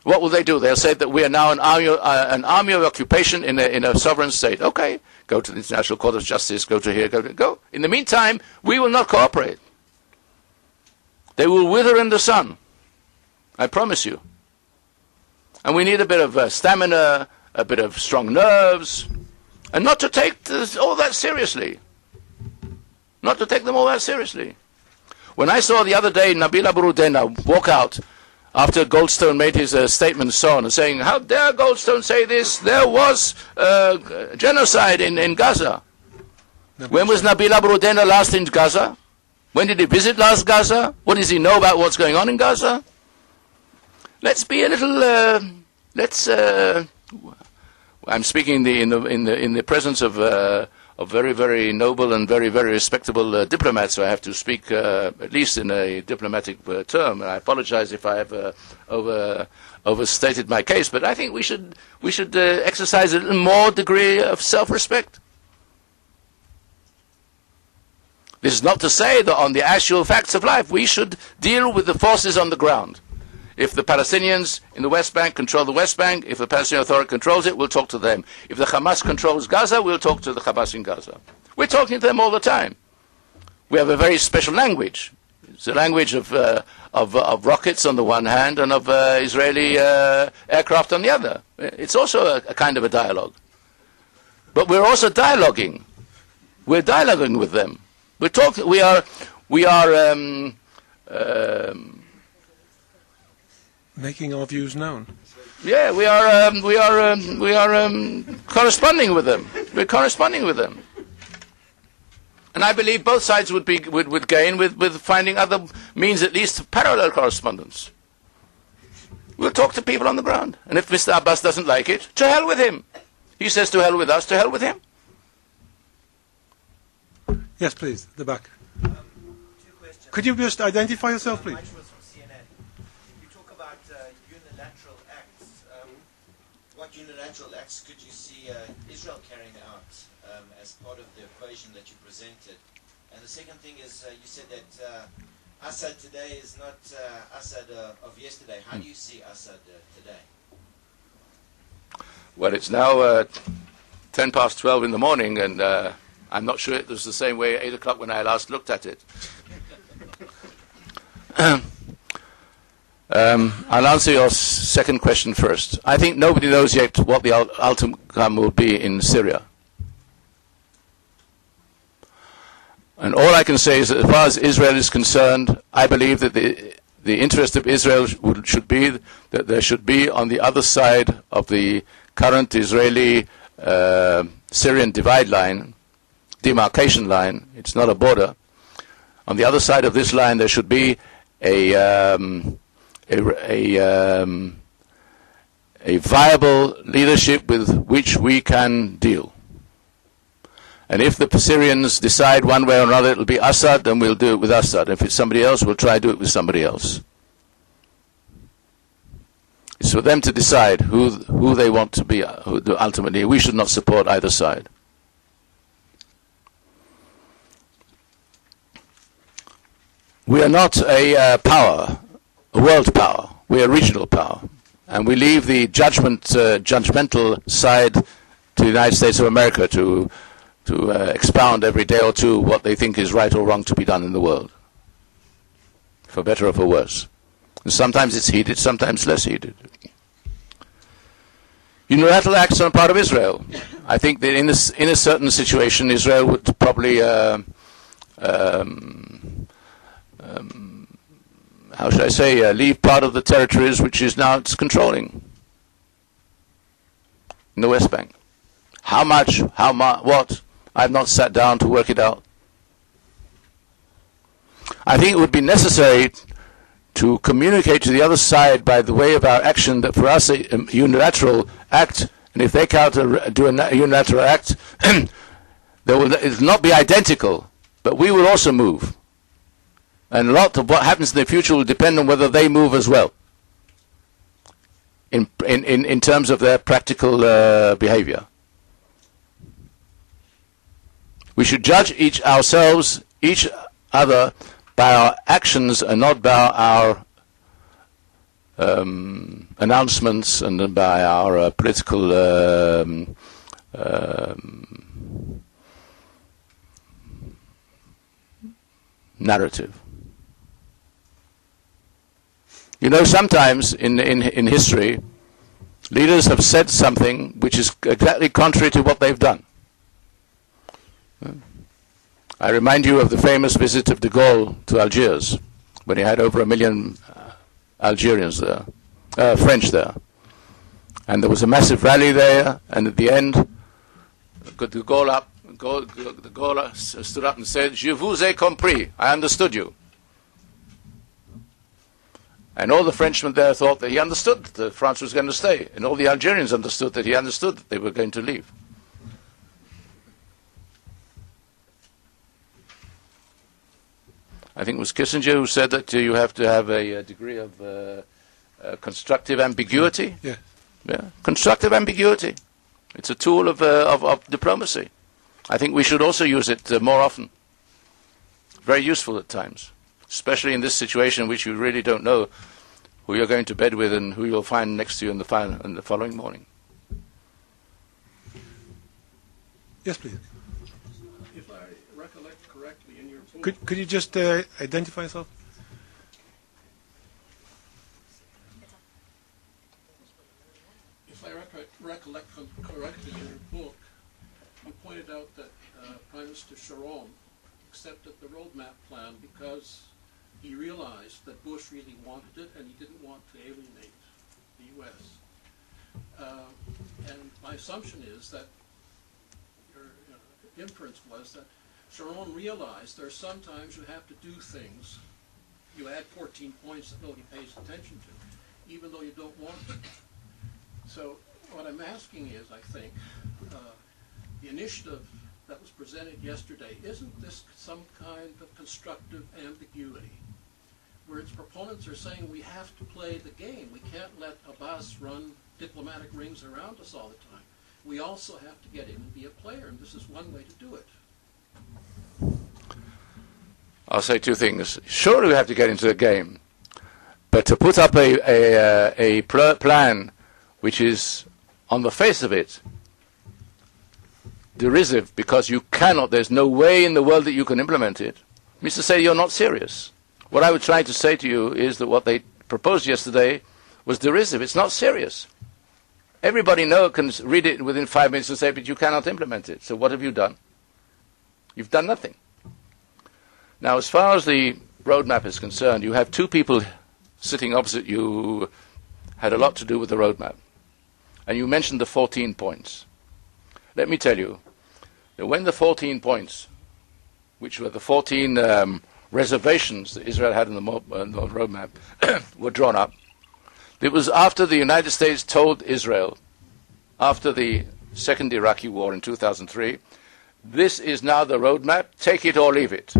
What will they do? They'll say that we are now an army of occupation in a sovereign state. Okay, go to the International Court of Justice, go to here, go. In the meantime, we will not cooperate. They will wither in the sun. I promise you. And we need a bit of stamina, a bit of strong nerves, and not to take this, all that seriously. Not to take them all that seriously. When I saw the other day Nabil Abu Rudena walk out after Goldstone made his statement and so on, and saying, how dare Goldstone say this? There was genocide in Gaza. When was Nabil Abu Rudena last in Gaza? When did he visit last Gaza? What does he know about what's going on in Gaza? Let's be a little. I'm speaking in the presence of very, very noble and very, very respectable diplomats. So I have to speak at least in a diplomatic term. And I apologize if I have overstated my case. But I think we should exercise a little more degree of self-respect. This is not to say that on the actual facts of life we should deal with the forces on the ground. If the Palestinians in the West Bank control the West Bank, if the Palestinian Authority controls it, we'll talk to them. If the Hamas controls Gaza, we'll talk to the Hamas in Gaza. We're talking to them all the time. We have a very special language. It's a language of rockets on the one hand and of Israeli aircraft on the other. It's also a kind of a dialogue. But we're also dialoguing. We're dialoguing with them. We're talking. We are making our views known. Yeah, we are corresponding with them. We're corresponding with them, and I believe both sides would gain with finding other means, at least of parallel correspondence. We'll talk to people on the ground, and if Mr. Abbas doesn't like it, to hell with him. He says to hell with us, to hell with him. Yes, please, the back. 2 questions. Could you just identify yourself, please? You talk about unilateral acts. What unilateral acts could you see Israel carrying out as part of the equation that you presented? And the second thing is you said that Assad today is not Assad of yesterday. How do you see Assad today? Well, it's now 10 past 12 in the morning, and I'm not sure it was the same way at 8 o'clock when I last looked at it. I'll answer your second question first. I think nobody knows yet what the outcome will be in Syria. And all I can say is that as far as Israel is concerned, I believe that the interest of Israel should be that there should be on the other side of the current Israeli Syrian divide line, demarcation line, it's not a border. On the other side of this line there should be a viable leadership with which we can deal. And if the Syrians decide one way or another it'll be Assad, then we'll do it with Assad. If it's somebody else, we'll try to do it with somebody else. It's for them to decide who they want to be. Ultimately, we should not support either side. We are not a power, a world power. We are a regional power. And we leave the judgmental side to the United States of America to expound every day or two what they think is right or wrong to be done in the world, for better or for worse. And sometimes it's heated, sometimes less heated. Unilateral acts on the part of Israel. I think that in a certain situation, Israel would probably, how should I say, leave part of the territories which is now it's controlling in the West Bank. How much, what? I've not sat down to work it out. I think it would be necessary to communicate to the other side by the way of our action that for us a unilateral act, and if they do a unilateral act, it will not be identical, but we will also move. And a lot of what happens in the future will depend on whether they move as well, in terms of their practical behavior. We should judge each other by our actions and not by our announcements and by our political narrative. You know, sometimes in history, leaders have said something which is exactly contrary to what they've done. I remind you of the famous visit of de Gaulle to Algiers, when he had over 1 million Algerians there, French there. And there was a massive rally there, and at the end, de Gaulle stood up and said, "Je vous ai compris, I understood you." And all the Frenchmen there thought that he understood that France was going to stay, and all the Algerians understood that he understood that they were going to leave. I think it was Kissinger who said that you have to have a degree of constructive ambiguity. Yeah. Yeah, constructive ambiguity. It's a tool of diplomacy. I think we should also use it more often. Very useful at times, especially in this situation in which you really don't know who you're going to bed with and who you'll find next to you in the following morning. Yes, please. If I recollect correctly, in your book, Could you just identify yourself? if I recollect correctly, in your book, you pointed out that Prime Minister Sharon accepted the roadmap plan because he realized that Bush really wanted it and he didn't want to alienate the U.S. And my assumption is that your inference was that Sharon realized there are sometimes you have to do things. You add 14 points that nobody pays attention to, even though you don't want to. So what I'm asking is, I think, the initiative that was presented yesterday, isn't this some kind of constructive ambiguity, where its proponents are saying we have to play the game. We can't let Abbas run diplomatic rings around us all the time. We also have to get in and be a player, and this is one way to do it. I'll say two things. Surely we have to get into the game, but to put up a plan which is, on the face of it, derisive because you cannot, there's no way in the world that you can implement it, means to say you're not serious. What I was trying to say to you is that what they proposed yesterday was derisive. It's not serious. Everybody can read it within 5 minutes and say, but you cannot implement it. So what have you done? You've done nothing. Now, as far as the roadmap is concerned, you have two people sitting opposite you who had a lot to do with the roadmap. And you mentioned the 14 points. Let me tell you that when the 14 points, which were the 14 reservations that Israel had in the roadmap, were drawn up, it was after the United States told Israel, after the Second Iraqi War in 2003, this is now the roadmap, take it or leave it.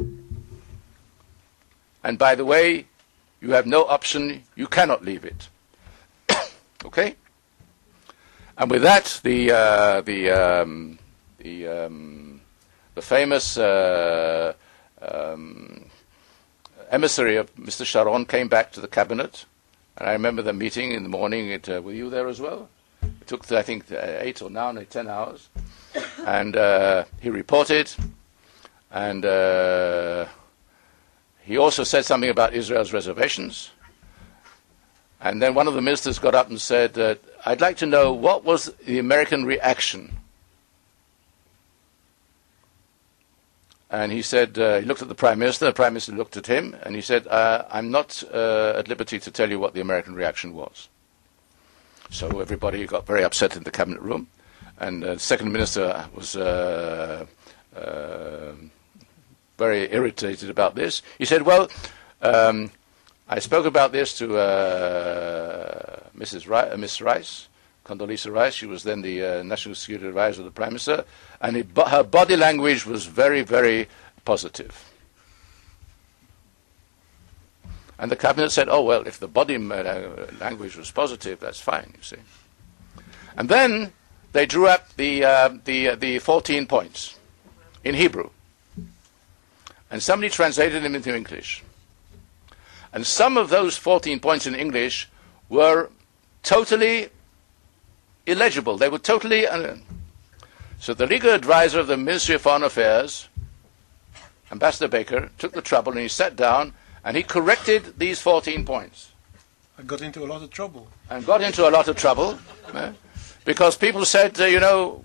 And by the way, you have no option, you cannot leave it. Okay? And with that, the famous emissary of Mr. Sharon came back to the cabinet, and I remember the meeting in the morning. Were you there as well? It took, I think, 8 or 9 or 10 hours, and he reported, and he also said something about Israel's reservations. And then one of the ministers got up and said, I'd like to know what was the American reaction. And he said, he looked at the Prime Minister looked at him, and he said, I'm not at liberty to tell you what the American reaction was. So everybody got very upset in the cabinet room, and the Second Minister was very irritated about this. He said, well, I spoke about this to Miss Rice, Condoleezza Rice. She was then the National Security Advisor of the Prime Minister, and her body language was very, very positive. And the cabinet said, oh, well, if the body language was positive, that's fine, you see. And then they drew up the 14 points in Hebrew. And somebody translated them into English. And some of those 14 points in English were totally illegible. They were totally... So the legal advisor of the Ministry of Foreign Affairs, Ambassador Baker, took the trouble and he sat down and he corrected these 14 points. I got into a lot of trouble. Because people said,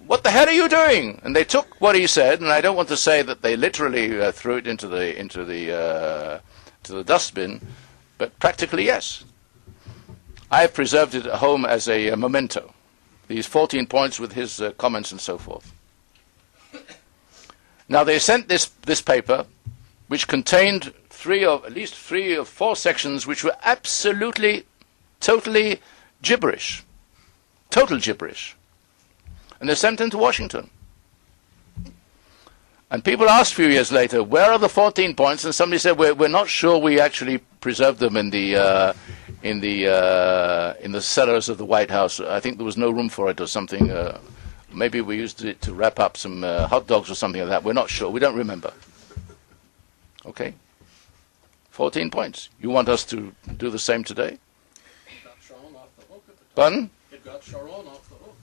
what the hell are you doing? And they took what he said, and I don't want to say that they literally threw it into the dustbin, but practically yes. I have preserved it at home as a memento. These 14 points with his comments and so forth. Now they sent this paper, which contained at least three or four sections which were absolutely, totally gibberish. Total gibberish. And they sent them to Washington. And people asked a few years later, where are the 14 points? And somebody said, we're not sure we actually preserved them in the cellars of the White House. I think there was no room for it or something. Maybe we used it to wrap up some hot dogs or something like that. We're not sure. We don't remember. Okay? 14 points. You want us to do the same today? Pardon? It got Sharon off the hook.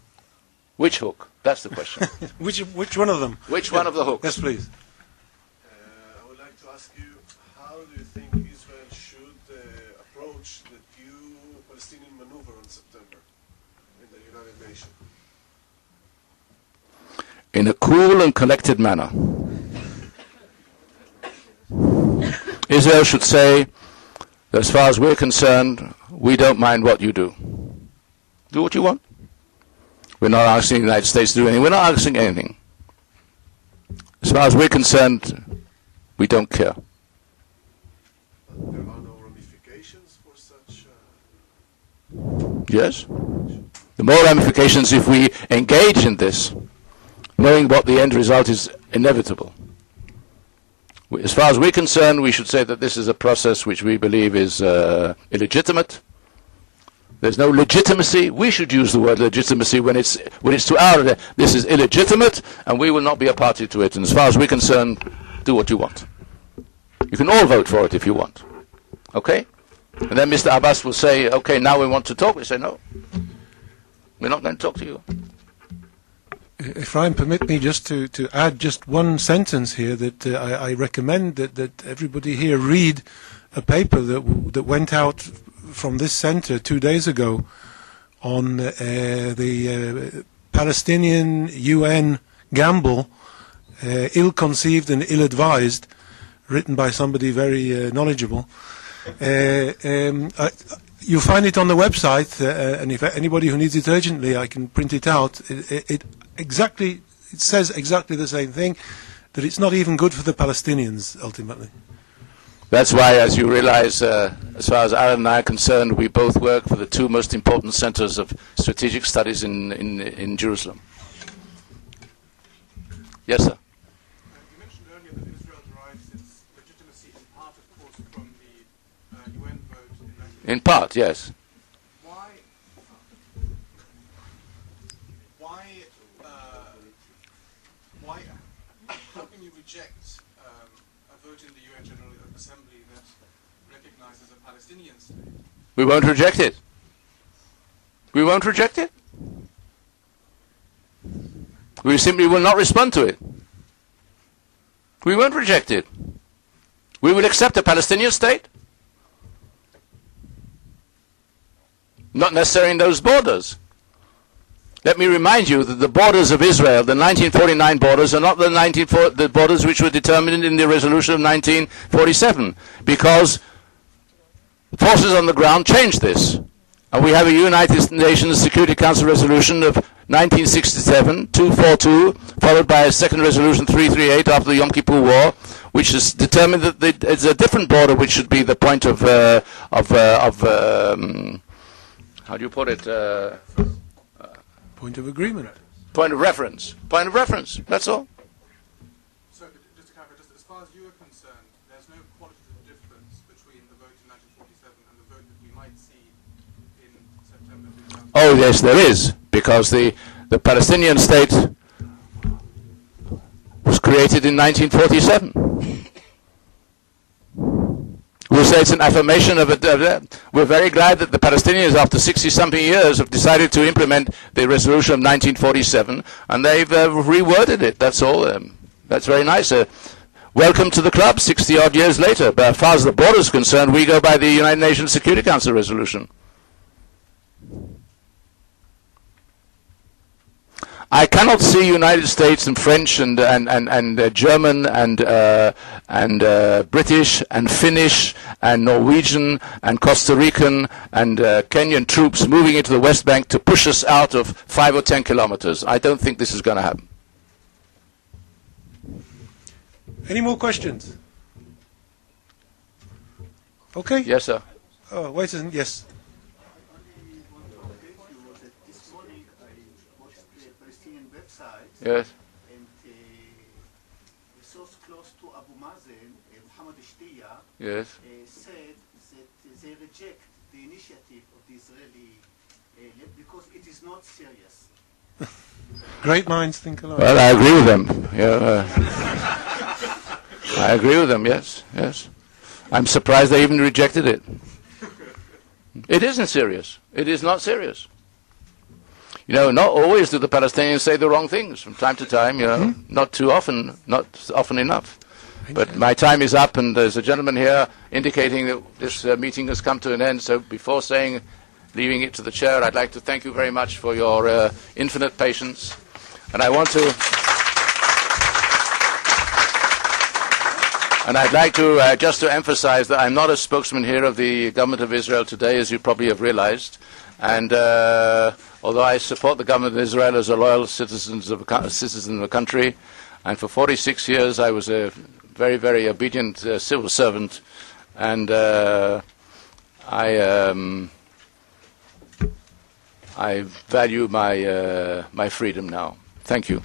Which hook? That's the question. Which one of them? Which one of the hooks? Yes, please. I would like to ask you, how do you think Israel should approach the due Palestinian maneuver in September in the United Nations? In a cool and collected manner. Israel should say, as far as we're concerned, we don't mind what you do. Do what you want. We're not asking the United States to do anything. We're not asking anything. As far as we're concerned, we don't care. But there are no ramifications for such... Yes. The more ramifications if we engage in this, knowing what the end result is inevitable. As far as we're concerned, we should say that this is a process which we believe is illegitimate. There's no legitimacy. We should use the word legitimacy when it's to our... This is illegitimate, and we will not be a party to it. And as far as we're concerned, do what you want. You can all vote for it if you want. Okay? And then Mr. Abbas will say, okay, now we want to talk. We say, no. We're not going to talk to you. Ephraim, permit me just to add just one sentence here that I recommend that everybody here read a paper that went out from this center 2 days ago on the Palestinian UN gamble, ill-conceived and ill-advised, written by somebody very knowledgeable. You find it on the website, and if anybody who needs it urgently, I can print it out. It says exactly the same thing, that it's not even good for the Palestinians, ultimately. That's why, as you realize, as far as Aaron and I are concerned, we both work for the two most important centers of strategic studies in Jerusalem. Yes, sir. You mentioned earlier that Israel derives its legitimacy in part, of course, from the UN vote in 19... In part, yes. Why reject a vote in the UN General Assembly that recognizes a Palestinian state? We won't reject it. We won't reject it. We simply will not respond to it. We won't reject it. We will accept a Palestinian state. Not necessarily in those borders. Let me remind you that the borders of Israel, the 1949 borders, are not the borders which were determined in the resolution of 1947, because forces on the ground changed this. And we have a United Nations Security Council resolution of 1967, 242, followed by a second resolution 338 after the Yom Kippur War, which has determined that it's a different border which should be the point of how do you put it? Point of agreement. Point of reference. Point of reference. That's all. So, just to clarify, just as far as you are concerned, there's no qualitative difference between the vote in 1947 and the vote that we might see in September 2000? Oh, yes, there is, because the Palestinian state was created in 1947. We'll say it's an affirmation of it. We're very glad that the Palestinians, after 60-something years, have decided to implement the resolution of 1947, and they've reworded it. That's all. That's very nice. Welcome to the club, 60-odd years later. But as far as the border is concerned, we go by the United Nations Security Council resolution. I cannot see United States and French and German and British and Finnish and Norwegian and Costa Rican and Kenyan troops moving into the West Bank to push us out of 5 or 10 kilometers. I don't think this is going to happen. Any more questions? Okay. Yes, sir. Oh, wait a second. Yes. Yes. And the source close to Abu Mazen, Muhammad Ishtiya, Yes. said that they reject the initiative of the Israeli because it is not serious. Great minds think alike. Well, I agree with them. Yeah, I agree with them. Yes, yes. I'm surprised they even rejected it. It isn't serious. It is not serious. You know, not always do the Palestinians say the wrong things. From time to time, you know, not too often, not often enough. But my time is up, and there's a gentleman here indicating that this meeting has come to an end. So before leaving it to the chair, I'd like to thank you very much for your infinite patience. And I want to... And I'd like to, just to emphasize that I'm not a spokesman here of the government of Israel today, as you probably have realized. And although I support the government of Israel as a loyal citizen of the country, and for 46 years I was a very, very obedient civil servant, and I value my freedom now. Thank you.